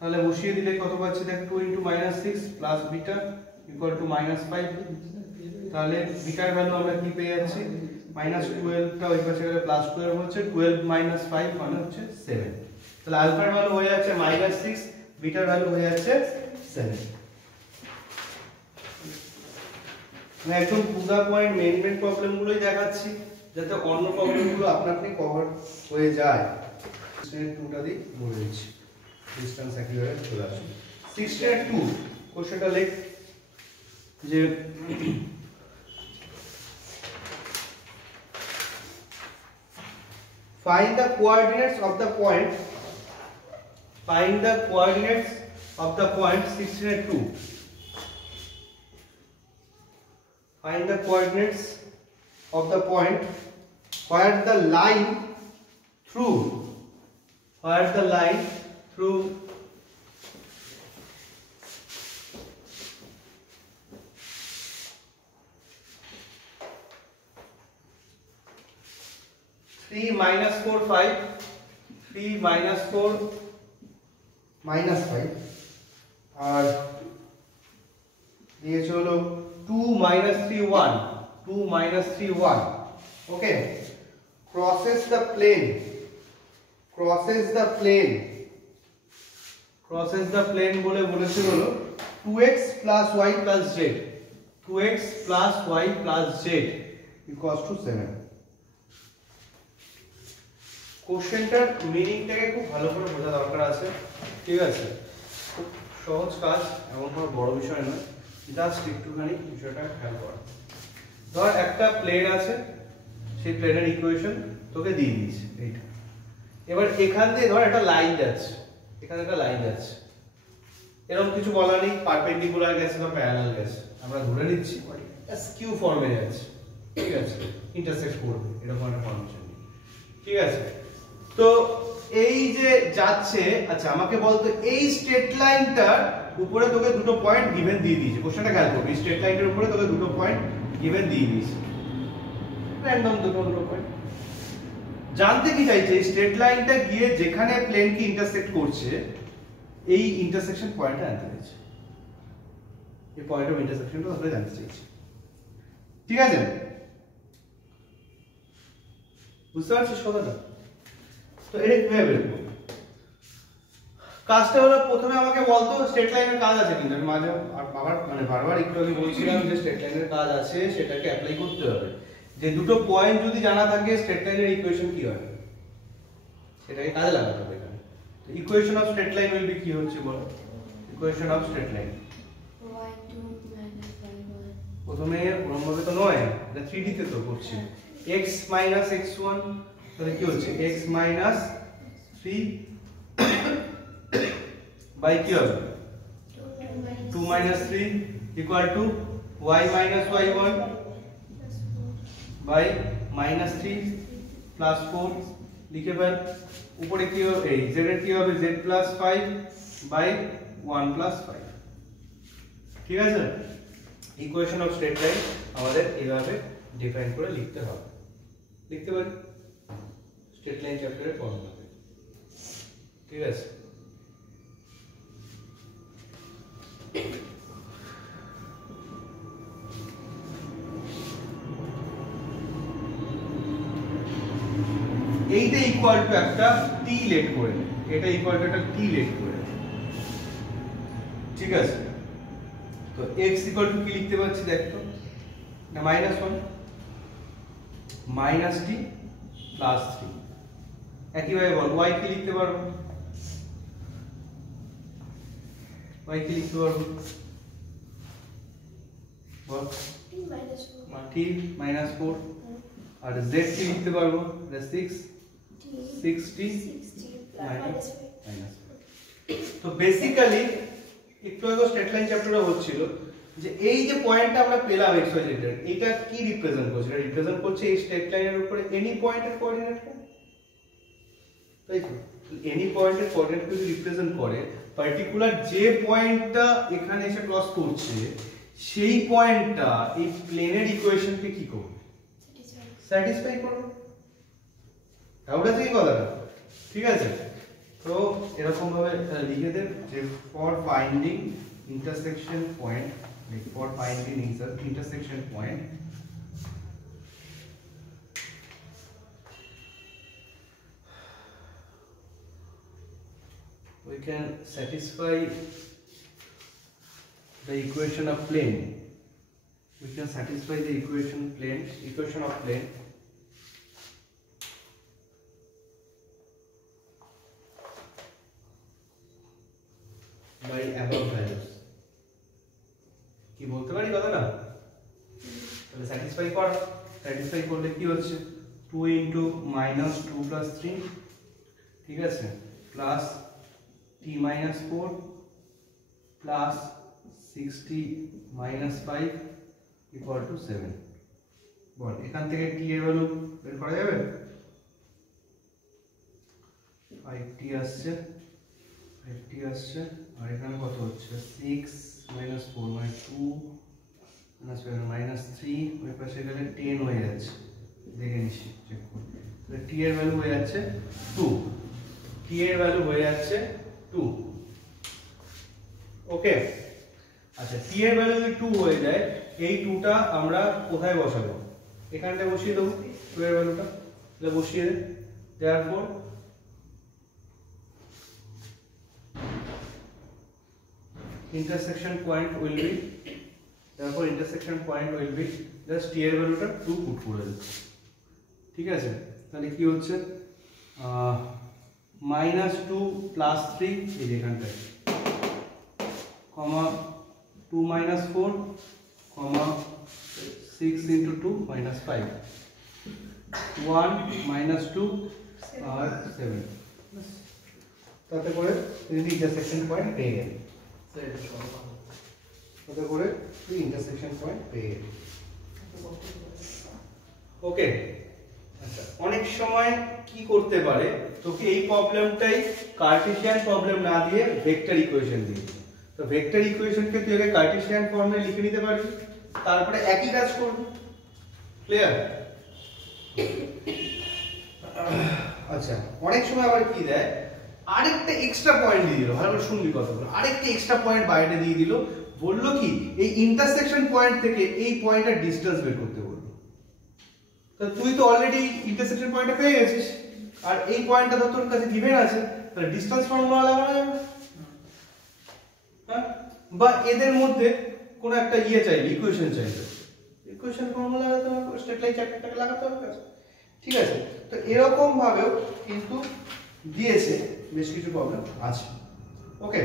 তাহলে বসিয়ে দিলে কত পাচ্ছি দেখ, 2 * -6 প্লাস বিটা ইকুয়াল টু -5। তাহলে বিটার ভ্যালু আমরা কি পেয়ে যাচ্ছি, -12টা ওই পাশে গেলে +12 হচ্ছে, 12 - 5 মানে হচ্ছে 7। তাহলে আলফার ভ্যালু হয়ে যাচ্ছে -6, বিটার ভ্যালু হয়ে যাচ্ছে 7। আমি একদম টু দা পয়েন্ট মেন প্রবলেমগুলোই দেখাচ্ছি, যাতে অন্য প্রবলেমগুলো আপনা আপনি কভার হয়ে যায়। স্টেপ 2টা দিয়ে বলে দিচ্ছি, ডিসটেন্স একইভাবে চলে আসবে। 6.2 কোশ্চেনটা লেখ যে find the coordinates of the point 16.2. Find the coordinates of the point where the line through 3 - 4 5, 3 - 4 -5 আর দিয়েছে হলো 2 - 3 1, 2 - 3 1, ওকে, crosses the plane, crosses the plane, crosses the plane বলে বলেছে হলো 2x plus y plus z, 2x plus y plus z equals to 7। কোশ্চেনটার মিনিংটাকে খুব ভালো করে বোঝা দরকার আছে, ঠিক আছে? খুব সহজ কাজ, এমন কোনো বড় বিষয় নয়, জাস্ট একটুখানি বিষয়টা খেয়াল করা। ধর একটা প্লেন আছে, সেই প্লেনের ইকুয়েশন তোকে দিয়ে দিয়েছে এইটা। এবার এখান দিয়ে ধর একটা লাইন যাচ্ছে, এখানে একটা লাইন যাচ্ছে, এরকম কিছু বলা নেই পারপেন্ডিকুলার গেছে বা প্যারালাল গেছে, আমরা ধরে নিচ্ছি স্কিউ ফর্মে যাচ্ছে, ঠিক আছে? ইন্টারসেক্ট করবে এরকম একটা ফর্মেশন, ঠিক আছে? তো এই যে যাচ্ছে, আচ্ছা আমাকে বলতো এই স্ট্রেট লাইনটার উপরে তোকে দুটো পয়েন্ট গিভেন দিয়ে দিয়েছে। কোশ্চেনটা খেয়াল করবি, স্ট্রেট লাইনের উপরে তোকে দুটো পয়েন্ট গিভেন দিয়ে দিয়েছে, র‍্যান্ডম দুটো পয়েন্ট। জানতে কি চাইছে স্ট্রেট লাইনটা গিয়ে যেখানে প্লেনকে ইন্টারসেক্ট করছে এই ইন্টারসেকশন পয়েন্টটা আনতে চাইছে, এই পয়েন্ট অফ ইন্টারসেকশনটা আমরা জানতে চাইছি, ঠিক আছে? বুঝতে পারছিস কথাটা? তো এটা কিভাবে বের করব? কাজটা হলো প্রথমে আমাকে বলতো স্ট্রেট লাইনের কাজ আছে কিন্তু আমি মাঝে বারবার একটু আগে বলছিলাম যে স্ট্রেট লাইনের কাজ আছে, সেটাকে অ্যাপ্লাই করতে হবে। যে দুটো পয়েন্ট যদি জানা থাকে স্ট্রেট লাইনের ইকুয়েশন কি হয় সেটাকে কাজে লাগাতে হবে এখানে। তো equation of straight line will be কি হচ্ছে বলো? ইকুয়েশন অফ স্ট্রেট লাইন প্রথমে ওরকমভাবে তো নয়, এটা 3D তে তো করছি। x minus x1 তাহলে কি হচ্ছে x minus 3 বাই কি হবে 2 minus 3 equal to y minus y1 by minus 3 plus 4 লিখে ফেল। উপরে কি হবে এই z এর কি হবে z plus 5 by 1 plus 5, ঠিক আছে? ইকুয়েশন অফ স্ট্রেট লাইন আমাদের এইভাবে ডিফাইন করে লিখতে হবে, লিখতে পারি স্ট্রেট লাইন চ্যাপ্টারে ফর্মুলা, ঠিক আছে? এইটা ইকুয়াল টু একটা t লেট করে, এটা ইকুয়াল টু একটা t লেট করে, ঠিক আছে? তো x ইকুয়াল টু কি লিখতে পাচ্ছি দেখো না, -1 মাইনাস t প্লাস 3। একইভাবে বল y কি লিখতে পারবো, y কি লিখতে পারবো বল t minus 4, আর z কি লিখতে পারবো 6t minus। তো বেসিক্যালি একটু আগে স্ট্রেট লাইন চ্যাপ্টারে হচ্ছিল যে এই যে পয়েন্টটা আমরা পেলাম x y z এর, এটা কি রিপ্রেজেন্ট করছে? এটা রিপ্রেজেন্ট করছে এই স্ট্রেট লাইনের উপরে এনি পয়েন্টের কোঅর্ডিনেটকে, তাই তো? এনি পয়েন্টের কোঅর্ডিনেটকে যদি রিপ্রেজেন্ট করে, পার্টিকুলার যে পয়েন্টটা এখানে এসে ক্রস করছে সেই পয়েন্টটা এই প্লেনের ইকুয়েশনকে কি করবে? স্যাটিসফাই করবে। তাহলে কি কথাটা, ঠিক আছে? তো এরকম ভাবে লিখে দেব যে for finding intersection point, for finding intersection point we can satisfy the equation of plane, we can satisfy the equation of plane by above values। কি বলতে পারি কথাটা? তাহলে স্যাটিসফাই কর, স্যাটিসফাই করলে কি হচ্ছে 2 into minus 2 plus 3, ঠিক আছে, plus t minus 4 plus 6t minus 5 equal to 7। বল এখান থেকে t এর ভ্যালু বের করা যাবে? 5t আসছে, আর এখানে কত হচ্ছে 6 minus 4 মানে 2 minus 7 minus 3, ওই পাশে গেলে 10 হয়ে যাচ্ছে, দেখে নিচ্ছি চেক করে। তাহলে t এর ভ্যালু হয়ে যাচ্ছে 2, t এর ভ্যালু হয়ে যাচ্ছে 2, ওকে? আচ্ছা t এর ভ্যালু যদি 2 হয়ে যায়, এই 2টা আমরা কোথায় বসাবো? এখানটায় বসিয়ে দেবো, 2 এর ভ্যালুটা এটা বসিয়ে দে। therefore intersection point will be just t এর ভ্যালুটা 2 পুট করে দে। ঠিক আছে, তাহলে কি হচ্ছে -2 + 3 এই যেখানটায় কমা 2 - 4 কমা 6 × 2 - 5 1 - 2 আর 7 তাতে করে তুমি ইন্টারসেকশন পয়েন্ট পেয়ে গেলে। তাতে করে তুই ইন্টারসেকশন পয়েন্ট পেয়ে গেলে। ওকে, আচ্ছা অনেক সময় কি করতে পারে তোকে এই প্রবলেমটাই কার্টেসিয়ান প্রবলেম না দিয়ে ভেক্টর ইকুয়েশন দিয়ে, তো ভেক্টর ইকুয়েশনকে তুই আগে কার্টেসিয়ান ফর্মে লিখে নিতে পারবি, তারপরে একই কাজ করবি। ক্লিয়ার? আচ্ছা অনেক সময় আবার কি দেয়, আরেকটা এক্সট্রা পয়েন্ট দিয়ে দিল, ভালো করে শুনবি কথাগুলো, আরেকটা এক্সট্রা পয়েন্ট বাইরে দিয়ে দিল, বললো কি এই ইন্টারসেকশন পয়েন্ট থেকে এই পয়েন্টের ডিসটেন্স বের করতে বললো। তো তুই তো অলরেডি ইন্টারসেকশন পয়েন্টটা পেয়ে গেছিস, আর এই পয়েন্টটা তো তোর কাছে গিভেন আছে, তাহলে ডিসটেন্স ফর্মুলা লাগানো যাবে। হ্যাঁ, বা এদের মধ্যে কোন একটা চাইবে, ইকুয়েশন চাইবে, ইকুয়েশন ফর্মুলা লাগাতে হবে, স্ট্রেট লাইন চ্যাপ্টারটাকে লাগাতে হবে। ঠিক আছে, তো এরকম ভাবেও কিন্তু দিয়েছে, বেশ কিছু প্রবলেম আছে। ওকে,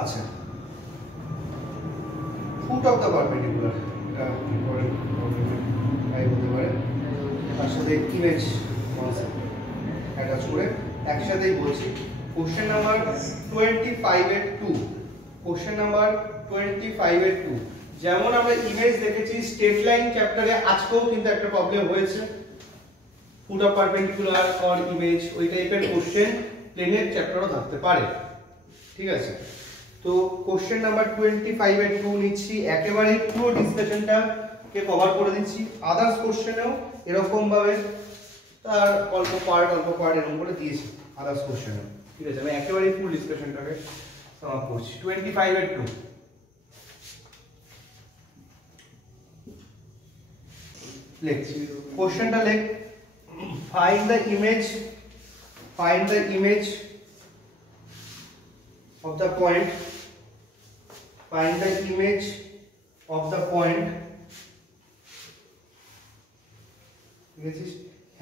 আচ্ছা ফুট অফ দ্য পারপেন্ডিকুলার, এটা ইম্পর্টেন্ট প্রবলেম হতে পারে, তার সাথে ইমেজ কনসেপ্ট অ্যাটাচ করে একসাথেই বলছি। কোশ্চেন নাম্বার 25 এর 2, কোশ্চেন নাম্বার 25 এর 2, যেমন আমরা ইমেজ দেখেছি স্ট্রেট লাইন চ্যাপ্টারে, আজকেও কিন্তু একটা প্রবলেম হয়েছে foot of perpendicular or image, ওই টাইপের কোশ্চেন প্লেনের চ্যাপ্টারও থাকতে পারে। ঠিক আছে, তো কোশ্চেন নাম্বার 25 এর 2 নিচ্ছি, একেবারে পুরো ডিসকাশনটা কে কভার করে দিচ্ছি। আদার্স কোশ্চেনেও এরকম ভাবে তার অল্প পার্ট এরকম করে দিয়েছি আদার্স কোশ্চেনে। ঠিক আছে, আমি একেবারে ফুল ডিসকাশনটাকে সমাপ্ত করছি। 25 এর 2 লিখছি, কোশ্চেনটা লিখ, find the image of the point,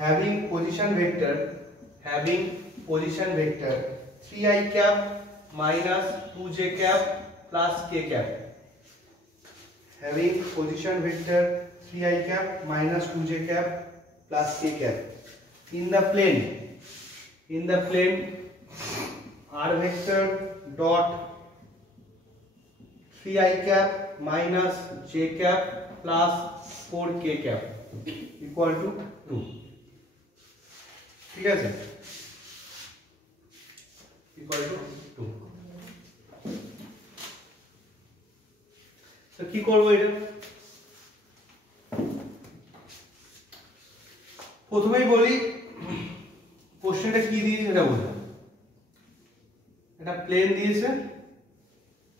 having position vector 3i cap minus 2j cap plus k cap, having position vector 3i cap minus 2j cap plus k cap in the plane r vector dot 3i cap minus j cap plus 4k cap equal to 2। ঠিক আছে, equal to 2। তো কি করব এটা, প্রথমেই বলি কোশ্চেনটা কি দিয়েছে সেটা বলবো। এটা প্লেন দিয়েছে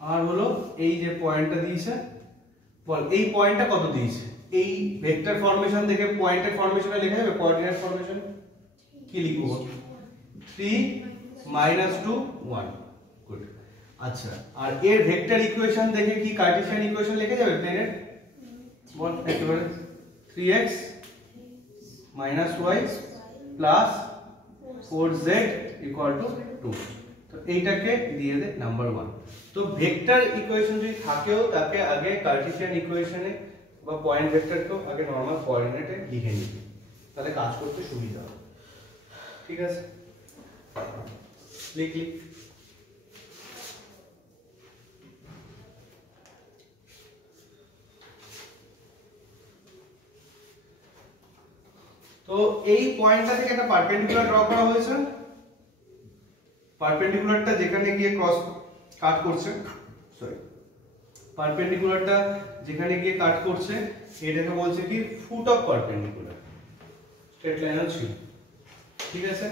আর হলো এই যে পয়েন্টটা দিয়েছে, বল এই পয়েন্টটা কত দিয়েছে, এই ভেক্টর ফরমেশন থেকে পয়েন্টের ফরমেশনে লেখা যাবে, কোঅর্ডিনেট ফরমেশন কি লিখব, 3 - 2 1। গুড। আচ্ছা, আর এর ভেক্টর ইকুয়েশন দেখে কি কার্টেসিয়ান ইকুয়েশন লেখা যাবে প্লেনের, বল একেবারে 3x - y plus 4z equal to 2। তো এইটাকে দিয়ে দে নাম্বার 1। তো ভেক্টর ইকুয়েশন যদি থাকেও তাকে আগে কার্টেসিয়ান ইকুয়েশনে বা পয়েন্ট ভেক্টরকেও আগে নরমাল কোঅর্ডিনেটে লিখে নিবি, তাহলে কাজ করতে সুবিধা হবে। ঠিক আছে, লিখ। তো এই পয়েন্টটা থেকে একটা পারপেন্ডিকুলার ড্র করা হয়েছে, পারপেন্ডিকুলারটা যেখানে গিয়ে ক্রস কাট করছে, পারপেন্ডিকুলারটা যেখানে গিয়ে কাট করছে এটাকে বলছে কি foot of perpendicular, straight line ছিল। ঠিক আছে,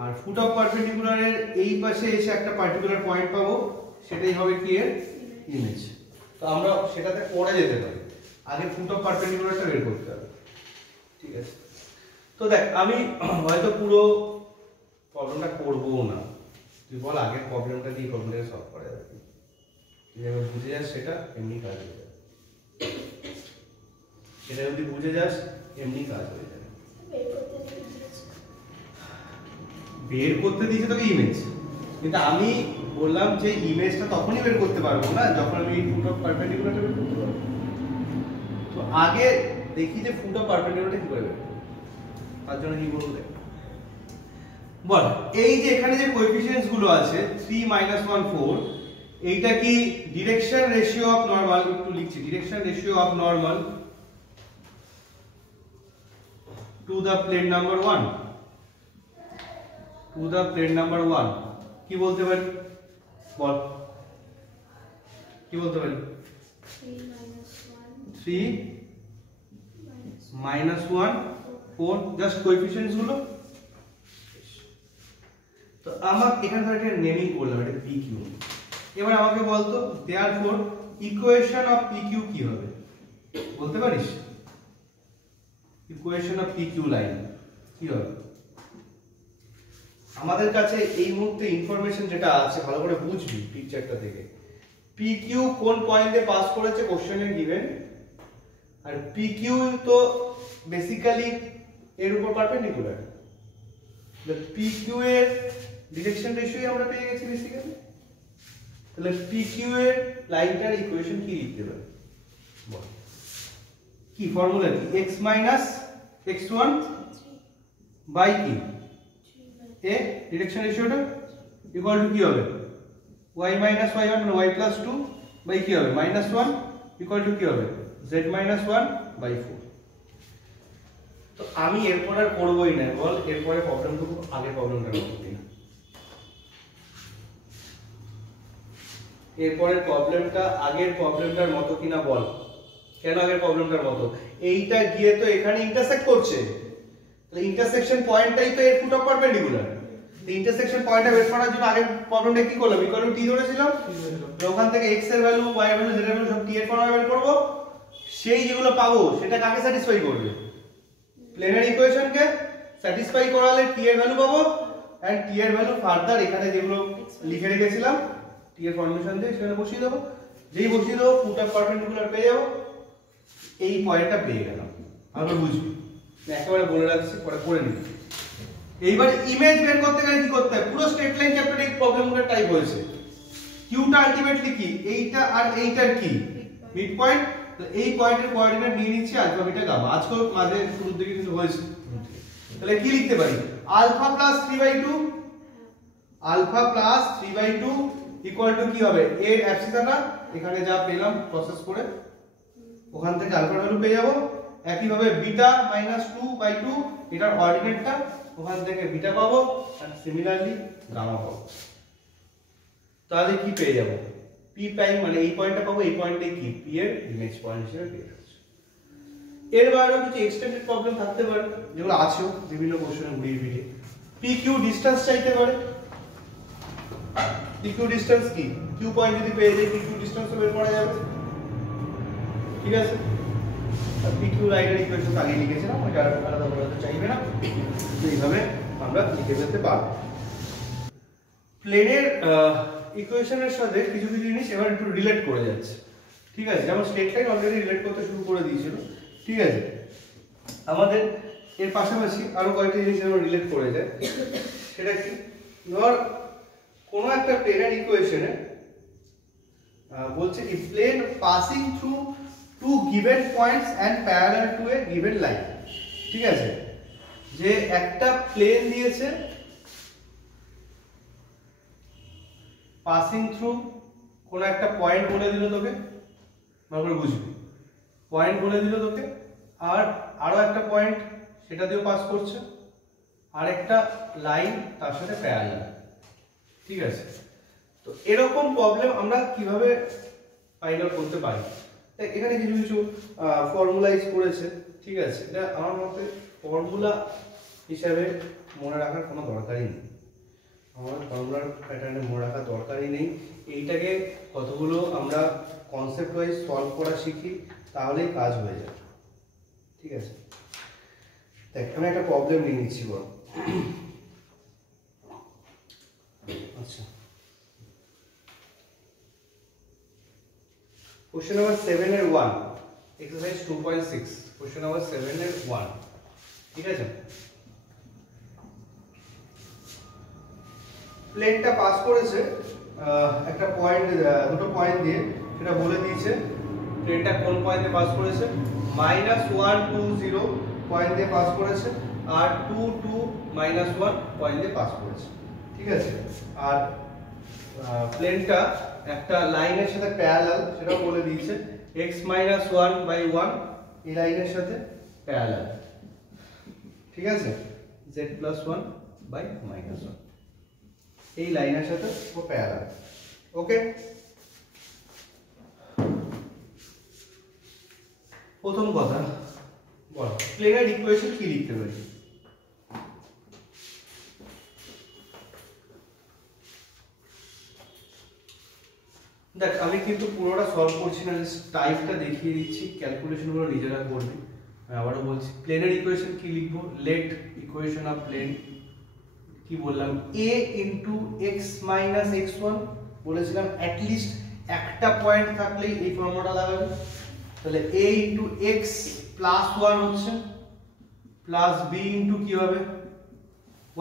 আর ফুট অফ পারপেন্ডিকুলারের এই পাশে এসে একটা পার্টিকুলার পয়েন্ট পাবো, সেটাই হবে কি এর ইমেজ। তো আমরা সেটাতে পড়ে যেতে পারি, আগে ফুট অফ পারপেন্ডিকুলারটা বের করতে হবে, ঠিক আছে? তো দেখ আমি হয়তো পুরো প্রবলেমটা করবো না, তুই বল আগের প্রবলেমটা দিয়ে প্রবলেমটাকে সলভ করা যাবে, তুই যেভাবে বুঝে যাস সেটা এমনি কাজ হয়ে যাবে, সেটা যদি বুঝে যাস এমনি কাজ হয়ে যাবে। বের করতে দিয়েছে তোকে ইমেজ, কিন্তু আমি বললাম যে ইমেজটা তখনই বের করতে পারবো না যখন আমি ফুট অফ পারপেন্ডিকুলারটা বের করতে পারবো। তো আগে দেখি যে ফুট অফ পারপেন্ডিকুলারটা কি করে বের করব, তার জন্য কি করব দেখ। বল এই যে এখানে যে কোএফিসিয়েন্টস গুলো আছে 3 -1 4, এইটা কি ডিরেকশন রেশিও অফ নরমাল, একটু লিখছি direction ratio of normal to the plane number 1, to the plane number 1 কি বলতে পারি বল, কি বলতে পারি? 3 -1 4 জাস্ট কোএফিসিয়েন্টস গুলো। তো আমাকে এখানে ধর একটা নেমিং করলাম, এটা PQ। এবার আমাকে বলতো देयरफॉर ইকুয়েশন অফ PQ কি হবে বলতে পারিস? ইকুয়েশন অফ PQ লাইন কি হবে? আমাদের কাছে এই মুহূর্তে ইনফরমেশন যেটা আছে ভালো করে বুঝবি পিকচারটা থেকে। PQ কোন পয়েন্টে পাস করেছে কোশ্চেনে গিভেন, আর PQ তো বেসিক্যালি এর উপর পারপেন্ডিকুলার, PQ এর ডিরেকশন রেশিও আমরা পেয়ে গেছি বেসিক্যালি। তাহলে PQ এর লাইনটার ইকুয়েশন কি লিখতে পারি বল, কি ফর্মুলা কি? x - x1 বাই কি এ ডিরেকশন রেশিওটা ইকুয়াল টু কি হবে y - y1 মানে y + 2 বাই কি হবে -1 ইকুয়াল টু কি হবে z - 1 বাই 4। তো আমি এরপর আর করবই না, বল এরপরে প্রবলেমটুকু আগের প্রবলেমটার মতো দিই, এরপরের প্রবলেমটা আগের প্রবলেমটার মতো কিনা বল। কেন আগের প্রবলেমটার মতো? এইটা গিয়ে তো এখানে ইন্টারসেক্ট করছে, তাহলে ইন্টারসেকশন পয়েন্টটাই তো এর ফুট অফ পারপেন্ডিকুলার। তো ইন্টারসেকশন পয়েন্টটা বের করার জন্য আগের প্রবলেমটা কি করলাম, ইকুয়াল টু t ধরেছিলাম, ওখান থেকে x এর ভ্যালু y এর ভ্যালু z এর ভ্যালু সব t এর ফর্মে বের করব, সেই যেগুলো পাবো সেটা কাকে স্যাটিসফাই করবে? প্লেনার ইকুয়েশনকে স্যাটিসফাই করালে t এর ভ্যালু পাবো, এন্ড t এর ভ্যালু ফার্দার এখানে যেগুলো লিখে রেখেছিলাম t এর ফর্মেশন দিয়ে সেখানে বসিয়ে দেবো, যেই বসিয়ে দেবো ফুট অফ পারপেন্ডিকুলার পেয়ে যাবো, এই পয়েন্টটা পেয়ে গেলাম। আবার বুঝবি একেবারে বলে রাখছি, পরে করে নিবি। এইবার ইমেজ বের করতে গেলে কি করতে হয়? পুরো স্ট্রেট লাইন চ্যাপ্টারে এই প্রবলেমগুলো টাইপ হয়েছে। কিউটা আলটিমেটলি কি, এইটা আর এইটার কি মিড পয়েন্ট, তো এই পয়েন্টের কোঅর্ডিনেট নিয়ে নিচ্ছি আলফা বিটা গামা। আজকেও মাঝে শুরুর দিকে কিছু হয়েছে, তাহলে কি লিখতে পারি? Alpha plus 3/2, alpha plus 3/2 equal to কি হবে? এর অ্যাবসিসাটা এখানে যা পেলাম প্রসেস করে ওখান থেকে আলফা ভ্যালু পেয়ে যাব। একই ভাবে বিটা -2/2 এটার অর্ডিনেটটা ওখান থেকে বিটা পাবো, আর সিমিলারলি গামা পাবো। তাহলে কি পেয়ে যাব? p প্রাইম মানে এই পয়েন্টটা পাবো, এই পয়েন্টে কি p এর ইমেজ পয়েন্ট হিসেবে পেয়ে যাচ্ছে। এর বাইরেও কিছু এক্সটেন্ডেড প্রবলেম থাকতে পারে যেগুলো আছেও বিভিন্ন কোশ্চেনে ঘুরিয়ে ফিরিয়ে। pq ডিসটেন্স চাইতে পারে, pq ডিসটেন্স কি, q পয়েন্ট যদি পেয়ে যাই pq ডিসটেন্সও বের করা যাবে, ঠিক আছে? আর pq লাইনের ইকুয়েশন আগে লিখেছিলাম, ওটা আলাদা বলতে চাইবে না, তো এইভাবে আমরা লিখে ফেলতে পারবো। প্লেনের ইকুয়েশনের সাথে কিছু কিছু জিনিস এবার একটু রিলেট করে যাচ্ছে, ঠিক আছে? যেমন স্ট্রেট লাইন অলরেডি রিলেট করতে শুরু করে দিয়েছিল, ঠিক আছে? আমাদের এর পাশাপাশি আরো কয়েকটা জিনিস যেমন রিলেট করে যায়, সেটা কি, ধর কোনো একটা প্লেনের ইকুয়েশনে বলছে কি plane passing through two given points and parallel to a given line, ঠিক আছে? যে একটা প্লেন দিয়েছে পাসিং থ্রু কোন একটা পয়েন্ট বলে দিল তোকে, ভালো করে বুঝবি, পয়েন্ট বলে দিল তোকে, আর আরো একটা পয়েন্ট সেটা দিয়েও পাস করছে, আর একটা লাইন তার সাথে প্যারালাল, ঠিক আছে? তো এরকম প্রবলেম আমরা কিভাবে ফাইন্ড আউট করতে পারি? এখানে কিছু কিছু ফর্মুলাইজ করেছে, ঠিক আছে? এটা আমার মতে ফর্মুলা হিসাবে মনে রাখার কোনো দরকারই নেই, আমার ফর্মুলার প্যাটার্নে মনে রাখার দরকারই নেই। এইটাকে কতগুলো আমরা কনসেপ্ট ওয়াইজ সলভ করা শিখি, তাহলেই কাজ হয়ে যায়। ঠিক আছে, দেখ আমি একটা প্রবলেম নিয়ে নিচ্ছি বল। আচ্ছা, কোশ্চেন নাম্বার 7 এর 1, এক্সারসাইজ 2.6, কোশ্চেন নাম্বার 7 এর 1। ঠিক আছে, প্লেনটা পাস করেছে একটা পয়েন্ট, দুটো পয়েন্ট দিয়ে, সেটা বলে দিয়েছে প্লেনটা কোন পয়েন্টে পাস করেছে। -1 2 0 পয়েন্ট দিয়ে পাস করেছে, আর 2 2 -1 পয়েন্ট দিয়ে পাস করেছে। ঠিক আছে, আর প্লেনটা একটা লাইনের সাথে প্যারালাল, সেটাও বলে দিয়েছে। x - 1/1 এই লাইনের সাথে প্যারালাল। ঠিক আছে, z + 1/-1 এই লাইনের সাথে ও প্যারালাল। ওকে, প্রথম কথা বল, প্লেনের ইকুয়েশন কি লিখতে পারি? দেখ আমি কিন্তু পুরোটা সলভ করছি না, জাস্ট টাইপটা দেখিয়ে দিচ্ছি, ক্যালকুলেশনগুলো নিজেরা করবি। আমি আবারও বলছি, প্লেনের ইকুয়েশন কি লিখবো? লেট ইকুয়েশন অফ প্লেন কি বললাম, a into x minus x1 বলেছিলাম। অ্যাট লিস্ট একটা পয়েন্ট থাকলেই এই ফর্মুলাটা লাগাবে। তাহলে a ইনটু x প্লাস 1 হচ্ছে, প্লাস b ইনটু কি হবে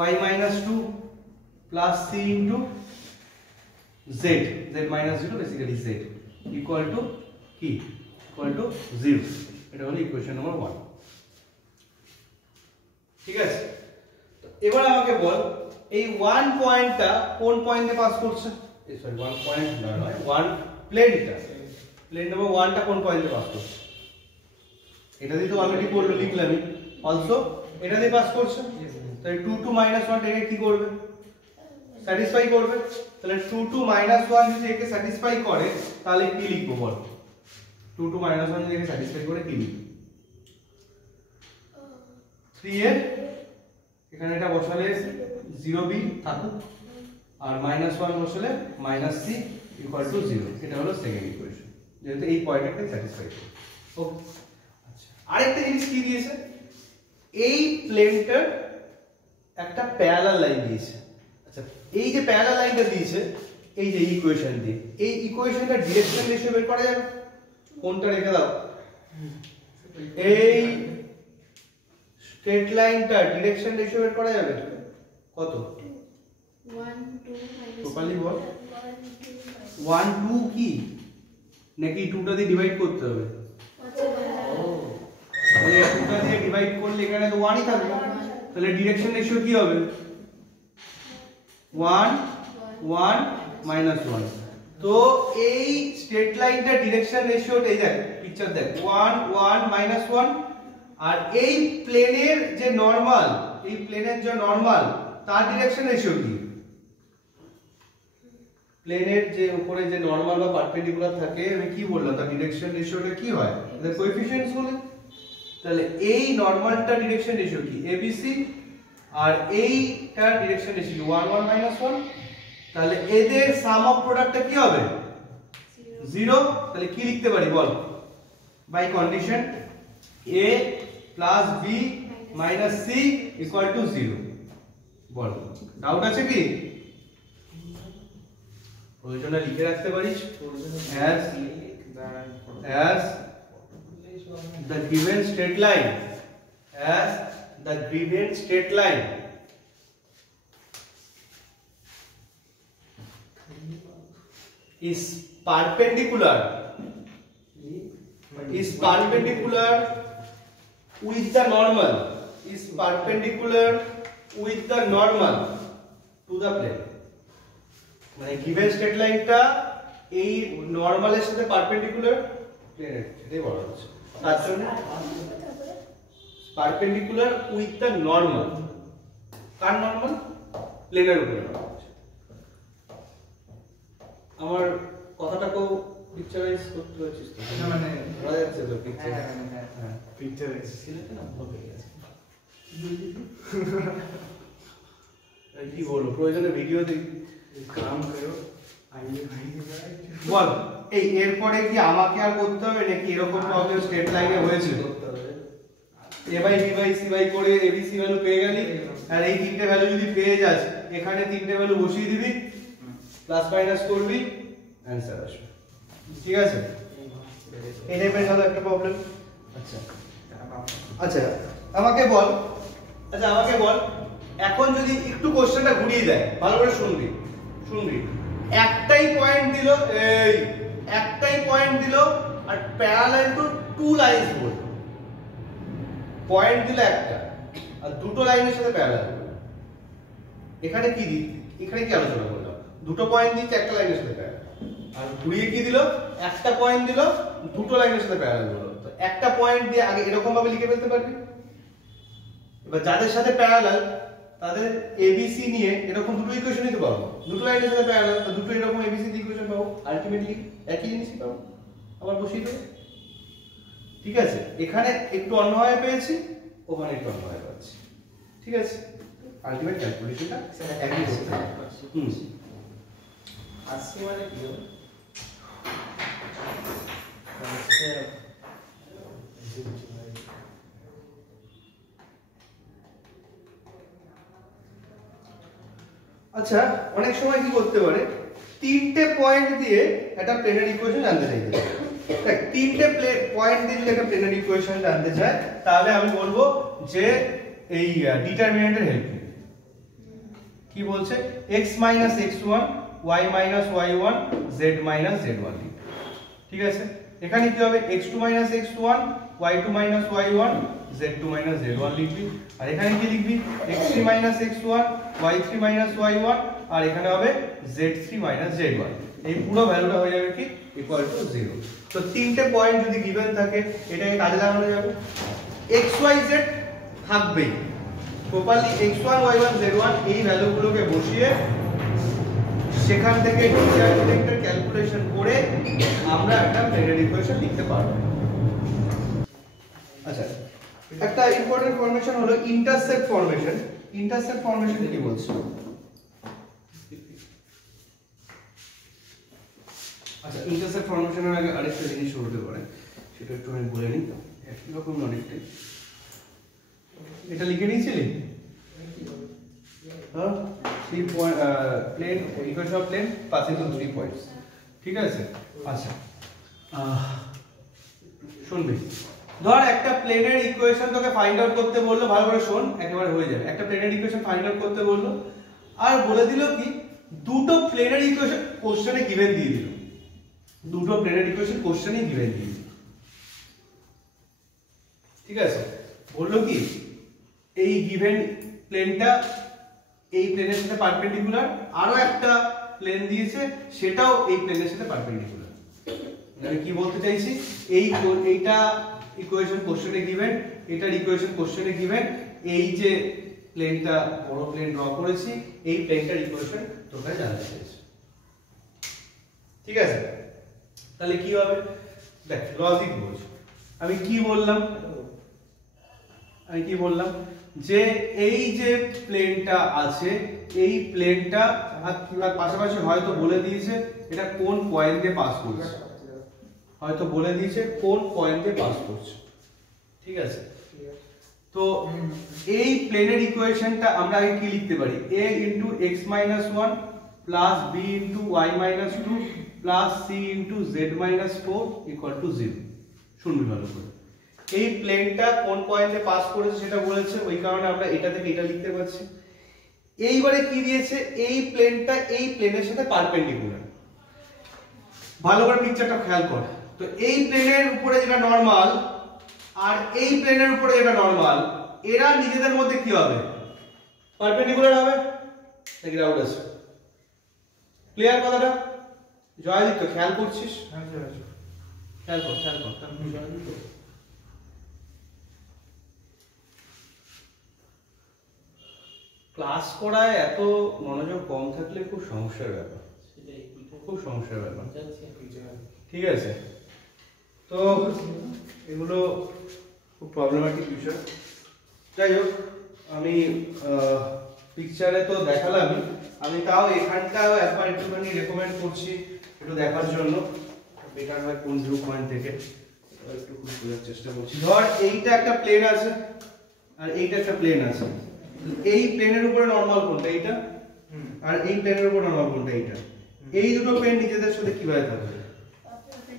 y minus 2 plus c into z, z minus 0 basically z equal to কি, ইকুয়াল টু 0। এটা হলো ইকুয়েশন নাম্বার 1। ঠিক আছে, এবার আমাকে বল এই 1 পয়েন্টটা কোন পয়েন্টে পাস করছে? সরি 1 পয়েন্ট নয়, 1 প্লেনটা, প্লেন নাম্বার 1টা কোন পয়েন্টে পাস করছে? এটা দিয়ে তো অলরেডি বললো, লিখলামই। অলসো এটা দিয়ে পাস করছে, তাহলে 2 2 -1 এটাকে কি করবে? স্যাটিসফাই করবে। তাহলে 2 2 -1 যদি একে স্যাটিসফাই করে তাহলে কি লিখবো বল? 2 2 -1 যদি একে স্যাটিসফাই করে কি লিখবো? 3 এর এখানে এটা বসালে 0b থাকুক, আর -1 বসালে -c ইকুয়াল টু 0। এটা হলো সেকেন্ড ইকুয়েশন, যেহেতু এই পয়েন্টটাকে স্যাটিসফাই করে। ওকে, আচ্ছা আরেকটা জিনিস কি দিয়েছে, এই প্লেনটার একটা প্যারালাল লাইন দিয়েছে। আচ্ছা, এই যে প্যারালাল লাইনটা দিয়েছে, এই যে ইকুয়েশন দিয়ে, এই ইকুয়েশনটা ডিরেকশন রেশিও বের করা যাবে। কোনটা রেখে দাও, এই স্ট্রেট লাইনটা ডিরেকশন রেশিও বের করা যাবে কত? 1 2 প্রপারলি বল। 1 2 কি নাকি 2টা দিয়ে ডিভাইড করতে হবে? তাহলে 2টা দিয়ে ডিভাইড করলে এখানে তো 1ই থাকবে, তাহলে ডিরেকশন রেশিও কি হবে? 1 1 -1। তো এই স্ট্রেট লাইনটা ডিরেকশন রেশিওটা এই দেখ, পিকচার দেখ, 1 1 -1। আর এই প্লেনের যে নরমাল, এই প্লেনের যে নরমাল তার ডিরেকশন রেশিও কি? প্লেনের যে উপরে যে নরমাল বা পারপেন্ডিকুলার থাকে, আমি কি বললাম, তার ডিরেকশন রেশিওটা কি হয়? এদের কোএফিসিয়েন্টস বলে। তাহলে এই নরমালটা ডিরেকশন রেশিও কি? ABC, আর এইটার ডিরেকশন রেশিও 1 1 -1। তাহলে এদের সাম অফ প্রোডাক্টটা কি হবে? 0। তাহলে কি লিখতে পারি বল? By condition a plus b minus c equal to 0। বল, ডাউট আছে কি? প্রয়োজনে লিখে রাখতে পারিস, as the given straight line, as the given straight line is perpendicular with the normal, is perpendicular with the normal to the plane। মানে given straight লাইনটা এই নরমালের সাথে পারপেন্ডিকুলার প্লেনের, সেটাই বলা হচ্ছে। তার জন্য perpendicular with the normal, car normal? প্লেনের উপরে বলা হচ্ছে। আমার কথাটাকেও পিকচারাইজ করতে হচ্ছে তো, না মানে বলা যাচ্ছে তো পিকচার? হ্যাঁ পিকচারাইজ ছিল না, হবে গেছে। কি বলবো, প্রয়োজনে ভিডিও काम करो आइए भाई। বল এই এরপরে কি আমাকে আর করতে হবে নাকি এরকম প্রবলেম স্টেট লাইনে হয়েছিল? a by b by c by করে abc ভ্যালু পেয়ে গেলি, আর এই তিনটে ভ্যালু যদি পেয়ে যাস এখানে তিনটে ভ্যালু বসিয়ে দিবি, প্লাস মাইনাস করবি, অ্যানসার আসবে। ঠিক আছে, এই টাইপের হলো একটা প্রবলেম। আচ্ছা আচ্ছা আমাকে বল, এখন যদি একটু কোশ্চেনটা ঘুরিয়ে দেয়, ভালো করে শুনবি, একটাই পয়েন্ট দিল, এই একটাই পয়েন্ট দিল are parallel to two lines বলল। পয়েন্ট দিল একটা আর দুটো লাইনের সাথে প্যারালাল। এখানে কি আলোচনা করলাম? দুটো পয়েন্ট দিচ্ছে একটা লাইনের সাথে প্যারালাল, আর ঘুরিয়ে কি দিল? একটা পয়েন্ট দিল দুটো লাইনের সাথে প্যারালাল হলো। তো একটা পয়েন্ট দিয়ে আগে এরকম ভাবে লিখে ফেলতে পারবি। এবার যাদের সাথে প্যারালাল তাদের ABC নিয়ে এরকম দুটো ইকুয়েশন নিতে পারবো, দুটো লাইনের সাথে প্যারালাল, তো দুটো এরকম ABC ইকুয়েশন পাবো, আলটিমেটলি একই জিনিসই পাবো, আবার বসিয়ে দেবো। ঠিক আছে, এখানে একটু অন্যভাবে পেয়েছি, ওখানে একটু অন্যভাবে পাচ্ছি। ঠিক আছে, আলটিমেট ক্যালকুলেশনটা একই করতে হবে। আসছে মানে কি হবে? আচ্ছা, অনেক সময় কি করতে পারে, তিনটে পয়েন্ট দিয়ে একটা প্লেনার ইকুয়েশন জানতে চাইতে পারে। দেখ, তিনটে পয়েন্ট দিয়ে যদি একটা প্লেনার ইকুয়েশন জানতে চায়, তাহলে আমি বলবো যে এই ডিটারমিনেন্টের হেল্প নিতে। কি বলছে? x - x1 y - y1 z - z1। ঠিক আছে, এখানে কি হবে? x2 - x1 y2 - y1 z2 - z1 লিখবি, আর এখানে কি লিখবি? x3 - x1 y3 - y1, আর এখানে হবে z3 - z1। এই পুরো ভ্যালুটা হয়ে যাবে কি? Equal to 0। তো তিনটে পয়েন্ট যদি গিভেন থাকে, এটাকে কাজে লাগানো যাবে। x y z থাকবেই, প্রপারলি x1 y1 z1 এই ভ্যালুগুলোকে বসিয়ে সেখান থেকে ডিটারমিনেন্টের ক্যালকুলেশন করে আমরা একটা প্লেনার ইকুয়েশন লিখতে পারবো। আচ্ছা, একটা ইম্পর্টেন্ট ফরমেশন হলো ইন্টারসেপ্ট ফরমেশন। ইন্টারসেপ্ট ফরমেশন কি বলছো? আচ্ছা, ইন্টারসেপ্ট ফরমেশনের আগে আরেকটা জিনিস হতে পারে, সেটা একটু আমি বলে নিই। একই রকম অনেকটাই, এটা লিখে নিয়েছিলি? হ্যাঁ, 3 point plane equation of plane passing through 3 points. ঠিক আছে, আচ্ছা শুনবি, ধর একটা প্লেনের ইকুয়েশন তোকে ফাইন্ড আউট করতে বললো, ভালো করে শোন, একেবারে হয়ে যাবে। একটা প্লেনের ইকুয়েশন ফাইন্ড আউট করতে বললো, আর বলে দিল কি দুটো প্লেনের ইকুয়েশন কোশ্চেনে গিভেন দিয়ে দিল, দুটো প্লেনের ইকুয়েশন কোশ্চেনে গিভেন দিয়ে দিল। ঠিক আছে, বললো কি এই গিভেন প্লেনটা এই প্লেনের সাথে পারপেন্ডিকুলার, আরো একটা প্লেন দিয়েছে সেটাও এই প্লেনের সাথে পারপেন্ডিকুলার। আমি কি বলতে চাইছি, এইটা ইকুয়েশন কোশ্চেনে গিভেন, এটার ইকুয়েশন কোশ্চেনে গিভেন, এই যে প্লেনটা বড় প্লেন ড্র করেছি, এই প্লেনটার ইকুয়েশন তোমরা জানতে চাইছো। ঠিক আছে, তাহলে কি হবে? দেখ, লজিক বোঝ। আমি কি বললাম যে এই যে প্লেনটা আছে, এই প্লেনটা আর পাশাপাশি হয়তো বলে দিয়েছে এটা কোন পয়েন্ট দিয়ে পাস করছে, হয়তো বলে দিয়েছে কোন পয়েন্ট দিয়ে পাস করছে। ঠিক আছে, তো এই প্লেনের ইকুয়েশনটা আমরা আগে কি লিখতে পারি? a * x - 1 plus b * y - 2 plus c * z - 4 = 0। শুনবি ভালো করে, এই প্লেনটা কোন পয়েন্টে পাস করেছে সেটা বলেছে, ওই কারণে আমরা এটা থেকে এটা লিখতে পারছি। এইবারে কি দিয়েছে? এই প্লেনটা এই প্লেনের সাথে পারপেন্ডিকুলার। ভালো করে পিকচারটা খেয়াল কর। তো এই প্লেনের উপরে যেটা নরমাল আর এই প্লেনের উপরে যেটা নরমাল, এরা নিজেদের মধ্যে কি হবে? পারপেন্ডিকুলার হবে নাকি ডাউট আছে? ক্লিয়ার কথাটা? জয়দীপ্ত খেয়াল করছিস? খেয়াল কর। ক্লাস করায় এত মনোযোগ কম থাকলে খুব সমস্যার ব্যাপার, ঠিক আছে? তো এগুলো খুব প্রবলেমেটিক বিষয়। যাই হোক, আমি পিকচারে তো দেখালামই, আমি তাও এখানটাও একবার একটুখানি রেকমেন্ড করছি একটু দেখার জন্য। বেটার হয় কোন ভিউ পয়েন্ট থেকে একটু খুব বোঝার চেষ্টা করছি। ধর এইটা একটা প্লেন আছে আর এইটা একটা প্লেন আছে, এই প্লেনের উপরে নরমাল কোনটা? এইটা। আর এই প্লেনের উপর নরমাল কোনটা? এইটা। এই দুটো প্লেন নিজেদের সাথে কিভাবে থাকবে?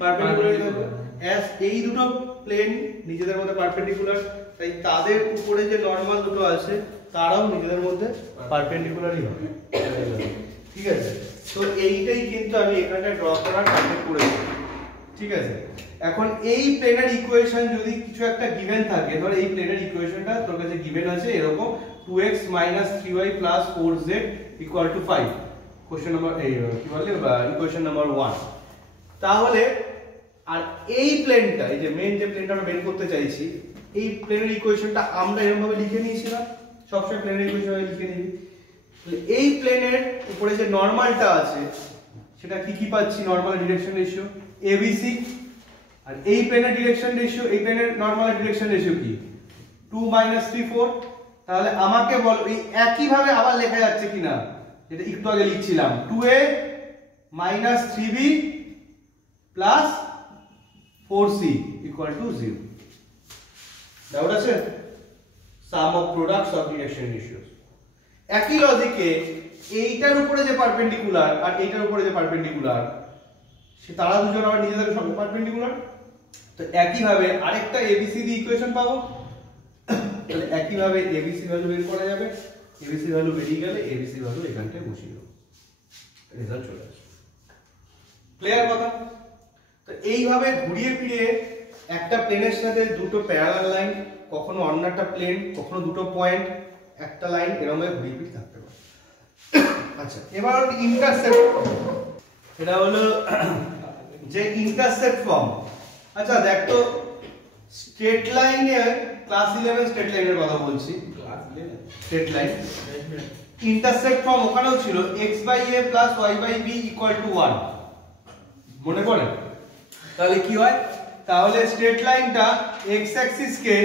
পারপেন্ডিকুলার থাকবে। অ্যাজ এই দুটো প্লেন নিজেদের মধ্যে পারপেন্ডিকুলার, তাই তাদের উপরে যে নরমাল দুটো আছে তারাও নিজেদের মধ্যে পারপেন্ডিকুলারই হবে। ঠিক আছে, তো এইটাই কিন্তু আমি এখানে ড্র করার টার্গেট করেছি। ঠিক আছে, এখন এই প্লেনের ইকুয়েশন যদি কিছু একটা গিভেন থাকে, ধর এই প্লেনের ইকুয়েশনটা তোর কাছে গিভেন আছে এরকম 2x - 3y + 4z = 5, question number এই কি বলে ইকুয়েশন নাম্বার 1। তাহলে আর এই প্লেনটা, এই যে মেইন যে প্লেনটা আমরা বের করতে চাইছি, এই প্লেনের ইকুয়েশনটা আমরা এরকম ভাবে লিখে নিয়েছিলাম, সবসময় প্লেনের ইকুয়েশন লিখে নিবি। এই প্লেনের উপরে যে নরমালটা আছে সেটা কি পাচ্ছি? Normal direction ratio ABC। আর এই প্লেনের ডিরেকশন রেশিও, এই প্লেনের নরমাল ডিরেকশন রেশিও কি? 2 - 3 4। তাহলে আমাকে বল এই একই ভাবে আবার লেখা যাচ্ছে কিনা, যেটা একটু আগে লিখছিলাম 2a - 3b + 4c = 0। ডাউট আছে? Sum of products of direction ratios. একই লজিকে এইটার উপরে যে পারপেন্ডিকুলার আর এইটার উপরে যে পারপেন্ডিকুলার, সে তারা দুজন আবার নিজেদের সঙ্গে পারপেন্ডিকুলার। তো একই ভাবে আরেকটা ABCD ইকুয়েশন পাবো। তাহলে একই ভাবে ABC ভ্যালু বের করা যাবে, ABC ভ্যালু বেরিয়ে গেলে ABC ভ্যালু এখানটায় বসিয়ে দেবো, রেজাল্ট চলে আসবে। ক্লিয়ার কথা? তো এইভাবে ঘুরিয়ে ফিরিয়ে একটা প্লেনের সাথে দুটো প্যারালাল লাইন, কখনো অন্য একটা প্লেন, কখনো দুটো পয়েন্ট, একটা লাইন, এরকম ভাবে ঘুরিয়ে ফিরিয়ে থাকতে পারে। আচ্ছা, এবার ইন্টারসেপ্ট, এটা হলো যে ইন্টারসেপ্ট ফর্ম। আচ্ছা দেখ তো, স্ট্রেট লাইনে ক্লাস 11 স্ট্রেট লাইনের কথা বলছি, স্ট্রেট লাইন ইন্টারসেপ্ট ফর্ম ওখানেও ছিল x/a + y/b = 1, মনে পড়ে? তাহলে কি হয়? তাহলে স্ট্রেট লাইনটা x অ্যাক্সিস কে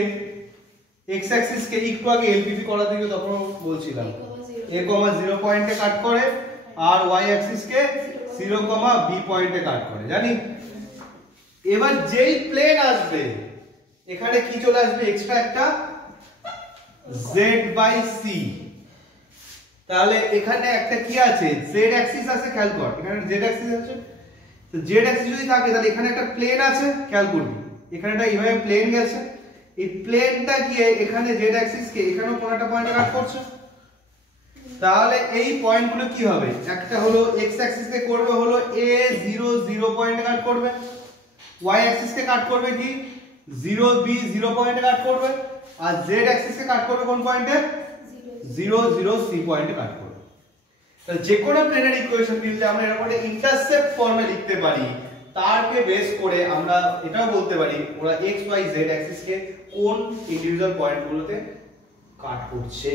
একটু আগে এলপিপি করা দিকে তখন বলছিলাম a, 0 পয়েন্টে কাট করে, আর y অ্যাক্সিস কে 0, b পয়েন্টে কাট করে, জানি। এবার যেই প্লেন আসবে এখানে কি চলে আসবে? এক্সট্রা একটা z/c। তাহলে এখানে একটা কি আছে? z অ্যাক্সিস আছে, খেয়াল কর এখানে z অ্যাক্সিস আছে। তো z অ্যাক্সিস যদি থাকে তাহলে এখানে একটা প্লেন আছে, খেয়াল করবি এখানে একটা এইভাবে প্লেন গেছে, এই প্লেনটা গিয়ে এখানে z অ্যাক্সিস কে এখানেও কোন একটা পয়েন্টে কাট করছে। তাহলে এই পয়েন্টগুলো কি হবে? একটা হলো x অ্যাক্সিস কে করবে হলো a 0 0 পয়েন্টে কাট করবে, y অ্যাক্সিস কে কাট করবে কি 0 b 0 পয়েন্টে কাট করবে, আর z অ্যাক্সিস কে কাট করবে কোন পয়েন্টে? 0 0 c পয়েন্টে কাট করবে। তাহলে যে কোনো প্লেনের ইকুয়েশন দিলে আমরা এরকম একটা ইন্টারসেপ্ট ফর্মে লিখতে পারি, তারকে বেস করে আমরা এটাও বলতে পারি ওরা x y z অ্যাক্সিস কে কোন ইন্ডিভিজুয়াল পয়েন্টগুলোতে কাট করছে।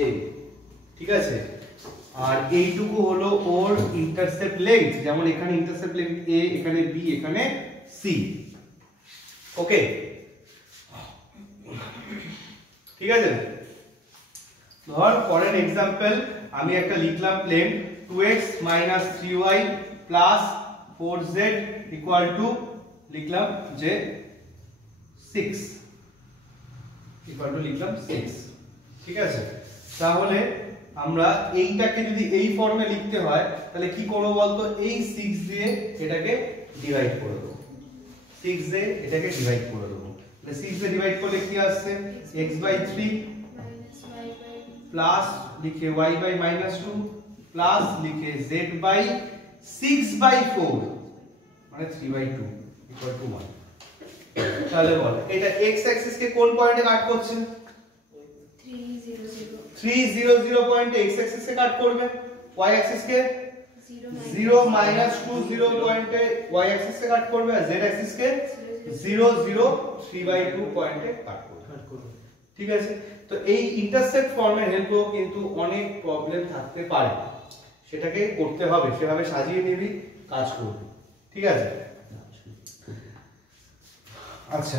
ঠিক আছে, আর এইটুকু হলো ওর ইন্টারসেপ্ট লেংথ, যেমন এখানে ইন্টারসেপ্ট লেংথ a, এখানে b, এখানে c। ওকে, ঠিক আছে। ধর ফর এন एग्जांपल আমি একটা লিখলাম প্লেন 2x - 3y + 4z = লিখলাম যে 6 লিখলাম 6। ঠিক আছে, তাহলে আমরা এইটাকে যদি এই ফর্মে লিখতে হয় তাহলে কি করব বলতো? এই 6 দিয়ে এটাকে ডিভাইড করে দেব, 6 দিয়ে এটাকে ডিভাইড করে দেব। তাহলে 6 দিয়ে ডিভাইড করলে কি আসছে? x/3 প্লাস লিখে y/-2 প্লাস লিখে z/6/4 মানে 3/2 = 1। তাহলে বল এটা x অ্যাক্সিস কে কোন পয়েন্টে কাট করছে? 3 0 0 পয়েন্টে x অ্যাক্সিস কে কাট করবে, y অ্যাক্সিস কে 0 - 2 0 পয়েন্টে y অ্যাক্সিস কে কাট করবে, আর z অ্যাক্সিস কে 0 0 3/2 পয়েন্টে কাট করবে। ঠিক আছে, তো এই ইন্টারসেপ্ট ফর্মের হেল্পেও কিন্তু অনেক প্রবলেম থাকতে পারে, সেটাকে করতে হবে, সেভাবে সাজিয়ে নিবি, কাজ করবি। ঠিক আছে, আচ্ছা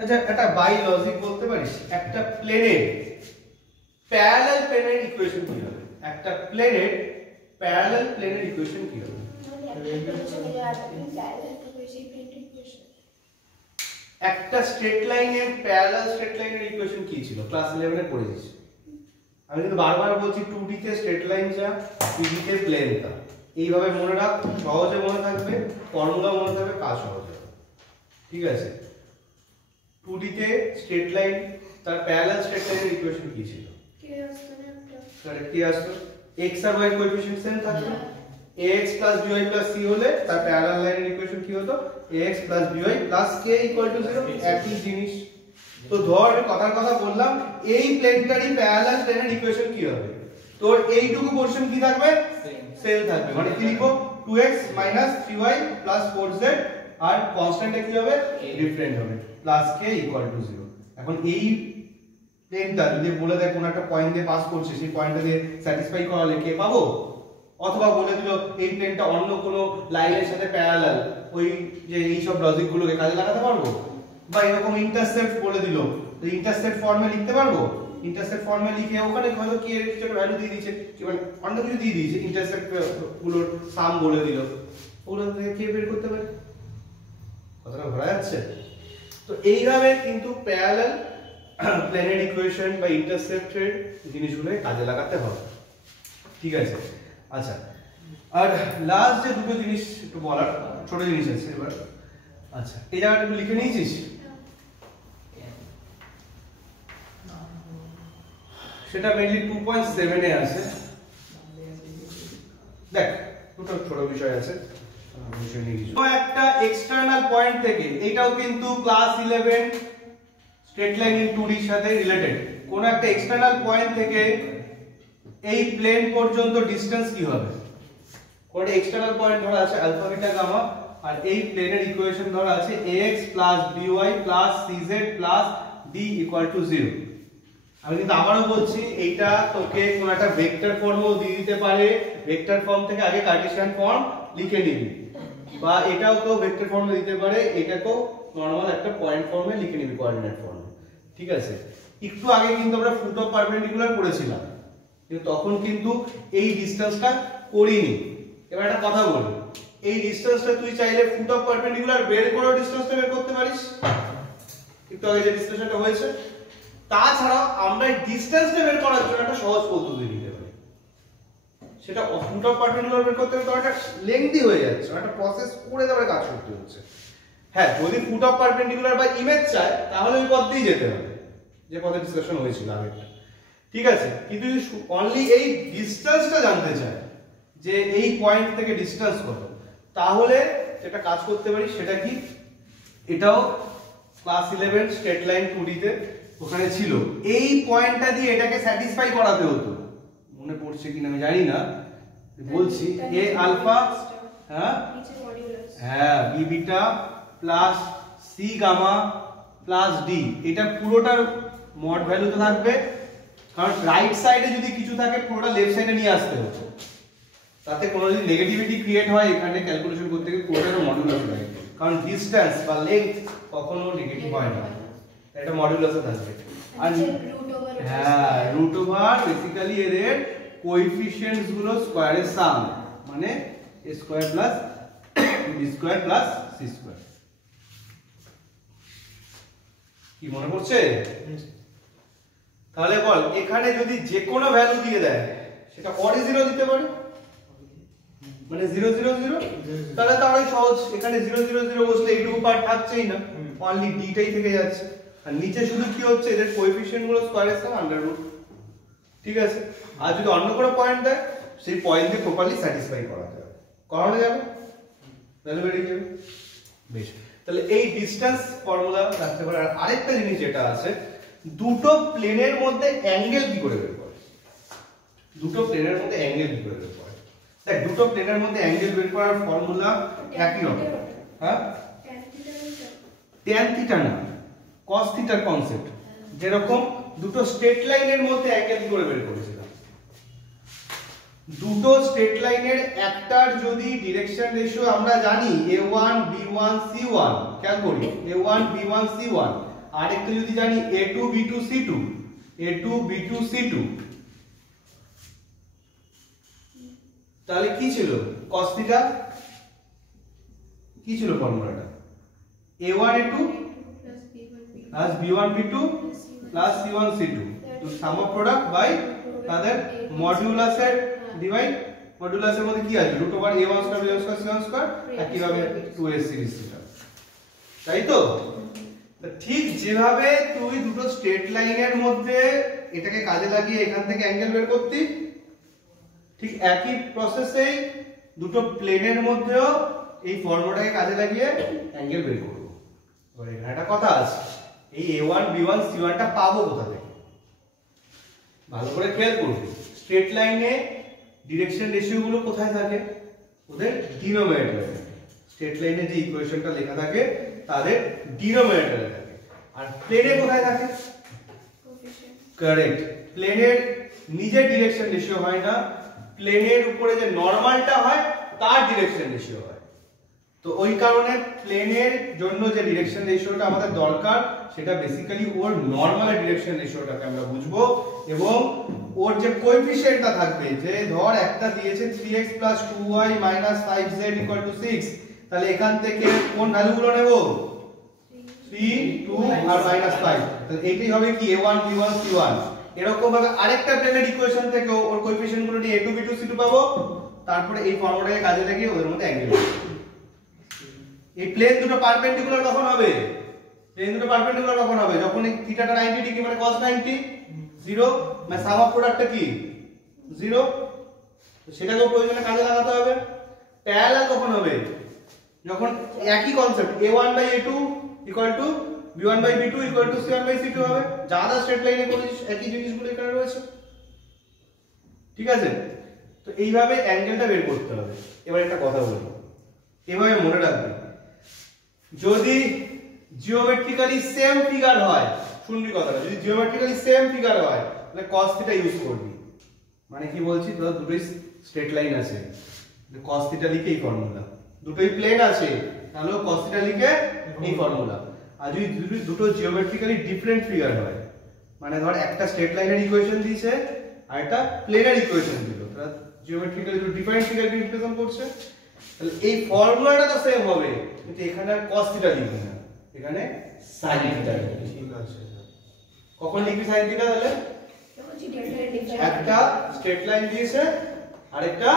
আচ্ছা একটা বাই লজিক বলতে পারিস একটা প্লেনের প্যারালাল প্লেনের ইকুয়েশন কি হবে? একটা প্লেনের প্যারালাল প্লেনের ইকুয়েশন কি হবে? একটা স্ট্রেট লাইনের প্যারালাল স্ট্রেট লাইনের ইকুয়েশন কি ছিল ক্লাস 11 এ পড়েছিস আমি কিন্তু বারবার বলছি 2D তে স্ট্রেট লাইন যা 3D তে প্লেন তা এইভাবে মনে রাখ সহজে মনে থাকবে ফর্মুলা মনে থাকবে কাজ সহজ হবে ঠিক আছে 2D তে স্ট্রেট লাইন তার প্যারালাল স্ট্রেট লাইনের ইকুয়েশন কি ছিল তাহলে কি আসতো x আর y কোএফিশিয়েন্ট সেম থাকবে ax by c হলে তার প্যারালাল লাইনের ইকুয়েশন কি হতো ax by k 0 একই জিনিস তো ধর কথার কথা বললাম এই প্লেনটারই প্যারালাল লাইনের ইকুয়েশন কি হবে তোর এইটুকু পোরশন কি থাকবে সেম থাকবে মানে কি লিখব 2x 3y 4z আর কনস্ট্যান্টটা কি হবে ডিফারেন্ট হবে k 0 এখন এই প্লেনটা যদি বলে দেয় কোন একটা পয়েন্ট দিয়ে পাস করছে সেই পয়েন্টটা দিয়ে স্যাটিসফাই করালে কে পাবো অথবা বলে দিল এই প্লেনটা অন্য কোনো লাইনের সাথে প্যারালাল ওই যে এই সব লজিক গুলোকে কাজে লাগাতে পারবো বা এরকম ইন্টারসেপ্ট বলে দিল তো ইন্টারসেপ্ট ফর্মে লিখতে পারবো ইন্টারসেপ্ট ফর্মে লিখে ওখানে হয়তো কি এর কিছু একটা ভ্যালু দিয়ে দিয়েছে কি মানে অন্য কিছু দিয়ে দিয়েছে ইন্টারসেপ্ট গুলোর সাম বলে দিল ওগুলো থেকে কে বের করতে পারে কথাটা ধরা যাচ্ছে তো এইভাবে কিন্তু প্যারালাল প্লেনের ইকুয়েশন বা ইন্টারসেপ্টের জিনিসগুলো কাজে লাগাতে হবে ঠিক আছে আচ্ছা আর লাস্ট যে দুটো জিনিস একটু বলার ছোট জিনিস আছে এবার আচ্ছা এই জায়গাটা একটু লিখে নিয়েছিস সেটা মেইনলি 2.7 এ আছে দেখ দুটো ছোট বিষয় আছে বিষয় নিয়ে কিছু একটা এক্সটার্নাল পয়েন্ট থেকে এটাও কিন্তু class 11 straight line in 2D এর সাথে রিলেটেড কোন একটা এক্সটার্নাল পয়েন্ট থেকে এই প্লেন পর্যন্ত ডিসটেন্স কি হবে কোন একটা এক্সটার্নাল পয়েন্ট ধরা আছে আলফা বিটা গামা আর এই প্লেনের ইকুয়েশন ধরা আছে ax by cz d 0 আমি কিন্তু আবারও বলছি এইটা তোকে কোন একটা ভেক্টর ফর্মও দিয়ে দিতে পারে ভেক্টর ফর্ম থেকে আগে কার্টেসিয়ান ফর্ম লিখে নিবি বা এটাও তো ভেক্টর ফর্মে দিতে পারে এটাকেও নরমাল একটা পয়েন্ট ফর্মে লিখে নিবি কোঅর্ডিনেট ফর্মে ঠিক আছে একটু আগে কিন্তু আমরা ফুট অফ পারপেন্ডিকুলার পড়েছিলাম কিন্তু তখন কিন্তু এই ডিসটেন্সটা করিনি এবার একটা কথা বলি এই ডিসটেন্সটা তুই চাইলে ফুট অফ পারপেন্ডিকুলার বের করে ডিসটেন্সটা বের করতে পারিস একটু আগে যে ডিসকাশনটা হয়েছে তাছাড়া আমরা এই ডিসটেন্সটা বের করার জন্য একটা সহজ পদ্ধতি নিতে পারি সেটা ফুট অফ পারপেন্ডিকুলার বের করতে তো একটা লেংথি হয়ে যাচ্ছে একটা প্রসেস করে তারপরে কাজ করতে হচ্ছে হ্যাঁ যদি ফুট অফ পারপেন্ডিকুলার বা ইমেজ চাই তাহলে ওই পথ দিয়েই যেতে হবে যে পথে ডিসকাশন হয়েছিল আগেরটা ঠিক আছে কিন্তু যদি অনলি এই ডিসটেন্সটা জানতে চাই যে এই পয়েন্ট থেকে ডিসটেন্স কত তাহলে যেটা কাজ করতে পারি সেটা কি এটাও ক্লাস 11 স্ট্রেট লাইন 2D তে ওখানে ছিল এই পয়েন্টটা দিয়ে এটাকে স্যাটিসফাই করাতে হতো মনে পড়ছে কিনা আমি জানি না বলছি a আলফা হ্যাঁ b beta plus c gamma plus d এটা পুরোটার মড ভ্যালুতে থাকবে কারণ রাইট সাইডে যদি কিছু থাকে পুরোটা লেফট সাইডে নিয়ে আসতে হতো তাতে কোনো যদি নেগেটিভিটি ক্রিয়েট হয় এখানে ক্যালকুলেশন করতে গিয়ে পুরোটার মডুলাস লাগে কারণ ডিসটেন্স বা লেংথ কখনো নেগেটিভ হয় না এটা মডুলাসে থাকবে আর হ্যাঁ রুট ওভার বেসিক্যালি এদের কোএফিশিয়েন্টস গুলো স্কয়ারের সাম মানে a square plus b square plus c square কি মনে পড়ছে তাহলে বল এখানে যদি যে কোনো ভ্যালু দিয়ে দেয় সেটা অড 0 দিতে পারে মানে 0 0 0 তাহলে তো আরো সহজ এখানে 0 0 0 বসলে এইটুকু পার্ট থাকছেই না অনলি d টাই থেকে যাচ্ছে আর নিচে শুধু কি হচ্ছে এদের কোএফিশিয়েন্ট গুলো স্কয়ারের সাম আন্ডাররুট ঠিক আছে আর যদি অন্য কোনো পয়েন্ট দেয় সেই পয়েন্ট দিয়ে প্রপারলি স্যাটিসফাই করাতে হবে করানো যাবে ভ্যালু বেরিয়ে যাবে বেশ তাহলে এই ডিসটেন্স ফর্মুলা রাখতে পারে আর আরেকটা জিনিস যেটা আছে দুটো প্লেনের মধ্যে অ্যাঙ্গেল কি করে বের করে দুটো প্লেনের মধ্যে অ্যাঙ্গেল কি করে বের করে দেখ দুটো প্লেনের মধ্যে অ্যাঙ্গেল বের করার ফর্মুলা একই রকম হ্যাঁ tan থিটা না cos থিটার কনসেপ্ট যেরকম দুটো স্ট্রেট লাইনের মধ্যে অ্যাঙ্গেল কি করে বের করেছিলাম দুটো স্ট্রেট লাইনের একটার যদি ডিরেকশন রেশিও আমরা জানি a1 b1 c1 খেয়াল করি a1 b1 c1 আর একটা যদি জানি a2 b2 c2 a2 b2 c2 তাহলে কি ছিল cos থিটা কি ছিল ফর্মুলাটা? a1 a2 plus b1 b2 plus b1 b2 plus c1 c2 তো সাম অফ প্রোডাক্ট বাই তাদের মডিউলাসের ডিভাইড, মডিউলাসের মধ্যে কি আছে root over a1 square b1 square c1 square একইভাবে 2a সিরিজ থিটা, তাই তো? ঠিক যেভাবে তুই দুটো স্ট্রেট লাইনের মধ্যে এটাকে কাজে লাগিয়ে এখান থেকে অ্যাঙ্গেল বের করতি, ঠিক একই প্রসেসেই দুটো প্লেনের মধ্যেও এই ফর্মুলাটাকে কাজে লাগিয়ে অ্যাঙ্গেল বের করব। এবার এখানে একটা কথা আছে, এই a1 b1 c1 টা পাবো কোথা থেকে? ভালো করে খেয়াল করবি, স্ট্রেট লাইনে ডিরেকশন রেশিও গুলো কোথায় থাকে? ওদের ডিনোমিনেটরে থাকে। স্ট্রেট লাইনে যে ইকুয়েশনটা লেখা থাকে তাদের ডিনোমিনেটরে থাকে। আর প্লেনে কোথায় থাকে? কারেক্ট, প্লেনের নিজের ডিরেকশন রেশিও হয় না, প্লেনের উপরে যে নরমালটা হয় তার ডিরেকশন রেশিও হয়। তো ওই কারণে প্লেনের জন্য যে ডিরেকশন রেশিওটা আমাদের দরকার সেটা বেসিক্যালি ওর নরমাল ডিরেকশন রেশিওটাকে আমরা বুঝবো, এবং ওর যে কোএফিশিয়েন্টটা থাকবে, যে ধর একটা দিয়েছে 3x 2y 5z 6, তাহলে এখান থেকে কোন ভ্যালুগুলো নেব? 3 2 আর -5, তাহলে এইটাই হবে কি a1 b1 c1। এরকম ভাবে আরেকটা প্লেনের ইকুয়েশন থেকে ওর কোএফিশিয়েন্ট গুলো নিয়ে a2 b2 c2 পাবো, তারপরে এই ফর্মুলাটাকে কাজে লাগিয়ে ওদের মধ্যে অ্যাঙ্গেল হবে। এই প্লেন দুটো পারপেন্ডিকুলার কখন হবে? প্লেন দুটো পারপেন্ডিকুলার কখন হবে? যখন এই থিটাটা 90 ডিগ্রি মানে cos 90 0, মানে সাম অফ প্রোডাক্টটা কি 0, তো সেটাকে প্রয়োজনে কাজে লাগাতে হবে। প্যারালাল কখন হবে? যখন একই কনসেপ্ট a1/a2 b1/b2 c1/c2 হবে, যারা স্ট্রেট লাইনে করেছিস একই জিনিসগুলো এখানে রয়েছে, ঠিক আছে? তো এইভাবে অ্যাঙ্গেলটা বের করতে হবে। এবার একটা কথা বলি, এভাবে মনে রাখবে, যদি জিওমেট্রিক্যালি সেম ফিগার হয়, শুনবি কথাটা, যদি জিওমেট্রিক্যালি সেম ফিগার হয় তাহলে cos থিটা ইউজ করবি। মানে কি বলছি, তোর দুটোই স্ট্রেট লাইন আছে, cos থিটা লিখে এই ফর্মুলা, দুটোই প্লেন আছে তাহলে cos থিটা লিখে এই ফর্মুলা। আর যদি দুটো জিওমেট্রিক্যালি ডিফারেন্ট ফিগার হয়, মানে ধর একটা স্ট্রেট লাইনের ইকুয়েশন দিয়েছে আর একটা প্লেনের ইকুয়েশন দিল, তাহলে জিওমেট্রিক্যালি দুটো ডিফারেন্ট ফিগারকে রিপ্রেজেন্ট করছে, তাহলে এই ফর্মুলাটা তো সেম হবে, কিন্তু এখানে আর cos থিটা লিখবি না, এখানে sin থিটা লিখবি। ঠিক আছে, কখন লিখবি sin থিটা? তাহলে একটা স্ট্রেট লাইন দিয়েছে আর একটা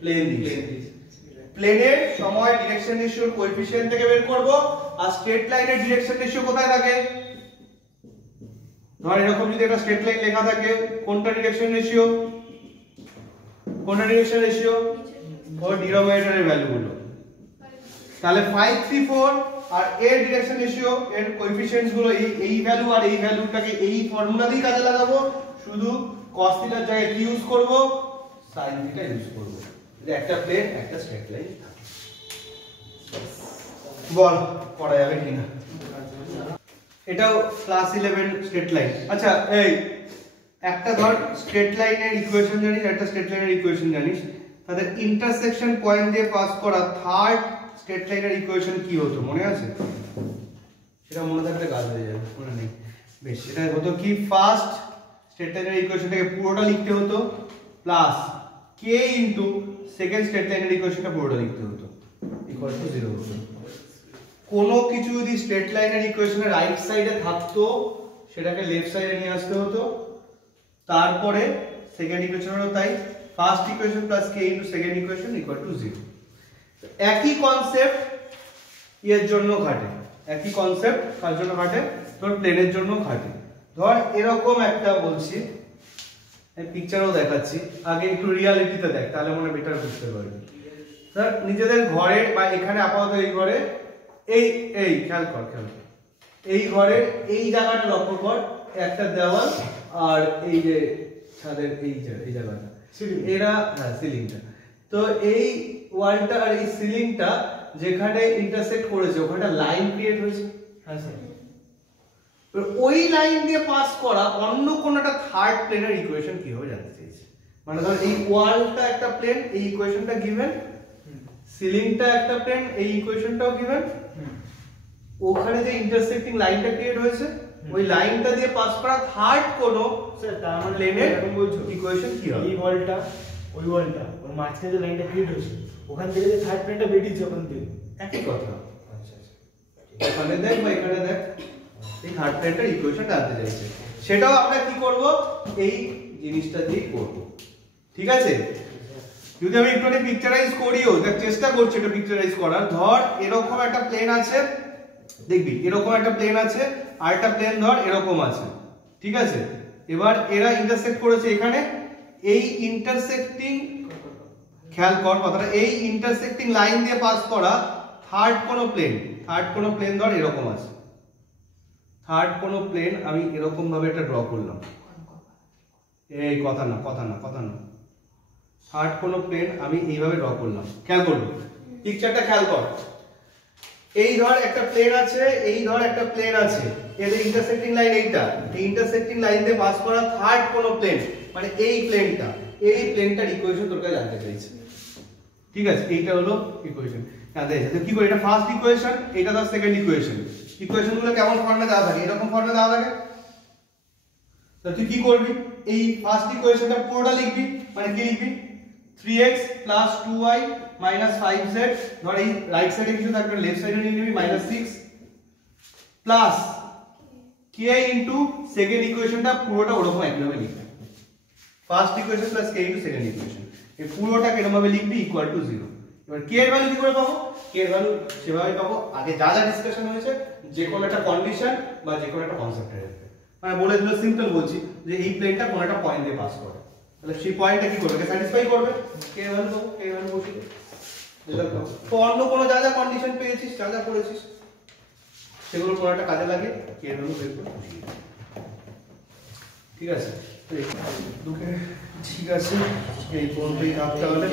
প্লেন দিয়েছে, প্লেনের সময় ডিরেকশন রেশিওর কোএফিশিয়েন্ট থেকে বের করব, আর স্ট্রেট লাইনের ডিরেকশন রেশিও কোথায় থাকে? ধর এরকম যদি একটা স্ট্রেট লাইন লেখা থাকে, কোনটা ডিরেকশন রেশিও? কোনটা ডিরেকশন রেশিও? ওর ডিনোমিনেটরের ভ্যালুগুলো, তাহলে 5 3 4, আর এর ডিরেকশন রেশিও, এর কোএফিশিয়েন্টস গুলো এই ভ্যালু আর এই ভ্যালুটাকে এই ফর্মুলা দিয়ে কাজে লাগাবো, শুধু cos থিটার জায়গায় কি ইউজ করব? sin থিটা ইউজ করব। যে একটা প্লেন একটা স্ট্রেট লাইন, বল করা যাবে কিনা? এটাও ক্লাস 11 স্ট্রেট লাইন। আচ্ছা, এই একটা ধর স্ট্রেট লাইনের ইকুয়েশন জানিস, একটা স্ট্রেট লাইনের ইকুয়েশন জানিস, তাদের ইন্টারসেকশন পয়েন্ট দিয়ে পাস করা থার্ড স্ট্রেট লাইনের ইকুয়েশন কি হতো মনে আছে? সেটা মনে থাকলে কাজ হয়ে যাবে, মনে নেই বেশ। এটা হতো কি, ফার্স্ট স্ট্রেট লাইনের ইকুয়েশনটাকে পুরোটা লিখতে হতো plus k into second straight লাইনের ইকুয়েশনটা পুরোটা লিখতে হতো, ইকুয়াল টু 0 হতো। কোনো কিছু যদি স্ট্রেট লাইনের ইকুয়েশনের রাইট সাইডে থাকতো সেটাকে লেফট সাইডে নিয়ে আসতে হতো, তারপরে সেকেন্ড ইকুয়েশনেরও তাই, first equation plus k into second equation equal to 0। একই কনসেপ্ট এর জন্য খাটে, একই কনসেপ্ট কার জন্য খাটে? তোর প্লেনের জন্য খাটে। ধর এরকম একটা বলছি, এই পিকচারও দেখাচ্ছি, আগে একটু রিয়ালিটিতে দেখ, তাহলে মনে বেটার বুঝতে পারবি। স্যার নিজেদের ঘরে বা এখানে আপাতত এই ঘরে এই খেয়াল কর, এই ঘরের এই জায়গাটা লক্ষ্য কর, একটা দেওয়াল আর এই যে ছাদের এই জায়গাটা, এরা হ্যাঁ সিলিংটা, তো এই ওয়ালটা আর এই সিলিংটা যেখানে ইন্টারসেক্ট করেছে ওখানে লাইন ক্রিয়েট হয়েছে। হ্যাঁ স্যার, ওই লাইন দিয়ে পাস করা অন্য কোন একটা থার্ড প্লেনের ইকুয়েশন কি হবে জানতে চাইছে। মানে ধর এই ওয়ালটা একটা প্লেন, এই ইকুয়েশনটা গিভেন, সিলিংটা একটা প্লেন, এই ইকুয়েশনটাও গিভেন, ওখানে যে ইন্টারসেক্টিং লাইনটা ক্রিয়েট হয়েছে ওই লাইনটা দিয়ে পাস করা থার্ড কোন স্যার তার মানে প্লেনের এরকম বলছো ইকুয়েশন কি হবে? এই ওয়ালটা ওই ওয়ালটা ওর মাঝখানে যে লাইনটা ক্রিয়েট হয়েছে ওখান থেকে যে থার্ড প্লেনটা বেরিয়েছে ওখান থেকে একই কথা। আচ্ছা আচ্ছা, এখানে দেখ বা এখানে দেখ, এই থার্ড প্লেনটার ইকুয়েশনটা আনতে চাইছে, সেটাও আমরা কি করব, এই জিনিসটা দিয়ে করব। ঠিক আছে, যদি আমি একটু পিকচারাইজ করিও, দেখ চেষ্টা করছি এটা পিকচারাইজ করার। ধর এরকম একটা প্লেন আছে, দেখবি এরকম একটা প্লেন আছে, আর একটা প্লেন ধর এরকম আছে। ঠিক আছে, এবার এরা ইন্টারসেক্ট করেছে এখানে, এই ইন্টারসেক্টিং, খেয়াল কর কথাটা, এই ইন্টারসেক্টিং লাইন দিয়ে পাস করা থার্ড কোনো প্লেন ধর এরকম আছে, থার্ড কোনো প্লেন আমি এরকম ভাবে একটা ড্র করলাম, এই কথা না থার্ড কোনো প্লেন আমি এইভাবে ড্র করলাম। খেয়াল করবি পিকচারটা, খেয়াল কর, এই ধর একটা প্লেন আছে, এই ধর একটা প্লেন আছে, এদের ইন্টারসেক্টিং লাইন এইটা, এই ইন্টারসেক্টিং লাইন দিয়ে পাস করা থার্ড কোনো প্লেন, মানে এই প্লেনটার ইকুয়েশন তোর কাছে জানতে চাইছে। ঠিক আছে, এইটা হলো ইকুয়েশন জানতে চাইছে। তো কি করি, এটা ফার্স্ট ইকুয়েশন, এটা ধর সেকেন্ড ইকুয়েশন। ইকুয়েশনগুলো কেমন ফর্মে দেওয়া থাকে, এরকম ফর্মে দেওয়া থাকে। তো তুই কি করবি, এই ফার্স্ট ইকুয়েশনটা পুরোটা লিখবি, মানে কি লিখবি, 3x + 2y - 5z, ধর এই রাইট সাইডে কিছু থাকবে, লেফট সাইডে নিয়ে নিবি -6 প্লাস k ইনটু সেকেন্ড ইকুয়েশনটা পুরোটা ওরকম একইভাবে লিখবি, first equation plus k into second equation, এই পুরোটা এরকম ভাবে লিখবি ইকুয়াল টু 0। এবার k এর ভ্যালু কি করে পাবো, k এর ভ্যালু সেভাবে পাবো, আগে যা যা ডিসকাশন হয়েছে, যে কোনো একটা কন্ডিশন বা যে কোনো একটা কনসেপ্টের ক্ষেত্রে, মানে বলে দিল, সিম্পল বলছি যে এই প্লেনটা কোন একটা পয়েন্ট দিয়ে পাস করে, তাহলে সেই পয়েন্টটা কি করবে, স্যাটিসফাই করবে, k এর ভ্যালু পাবো, k এর ভ্যালু বসিয়ে দে, রেজাল্ট পাবো। তো অন্য কোনো যা যা কন্ডিশন পেয়েছিস, যা যা করেছিস, সেগুলো কোনো একটা কাজে লাগে, k এর ভ্যালু বের করে বসিয়ে দে। ঠিক আছে, ঠিক আছে, এই পর্যন্তই থাকতে হবে।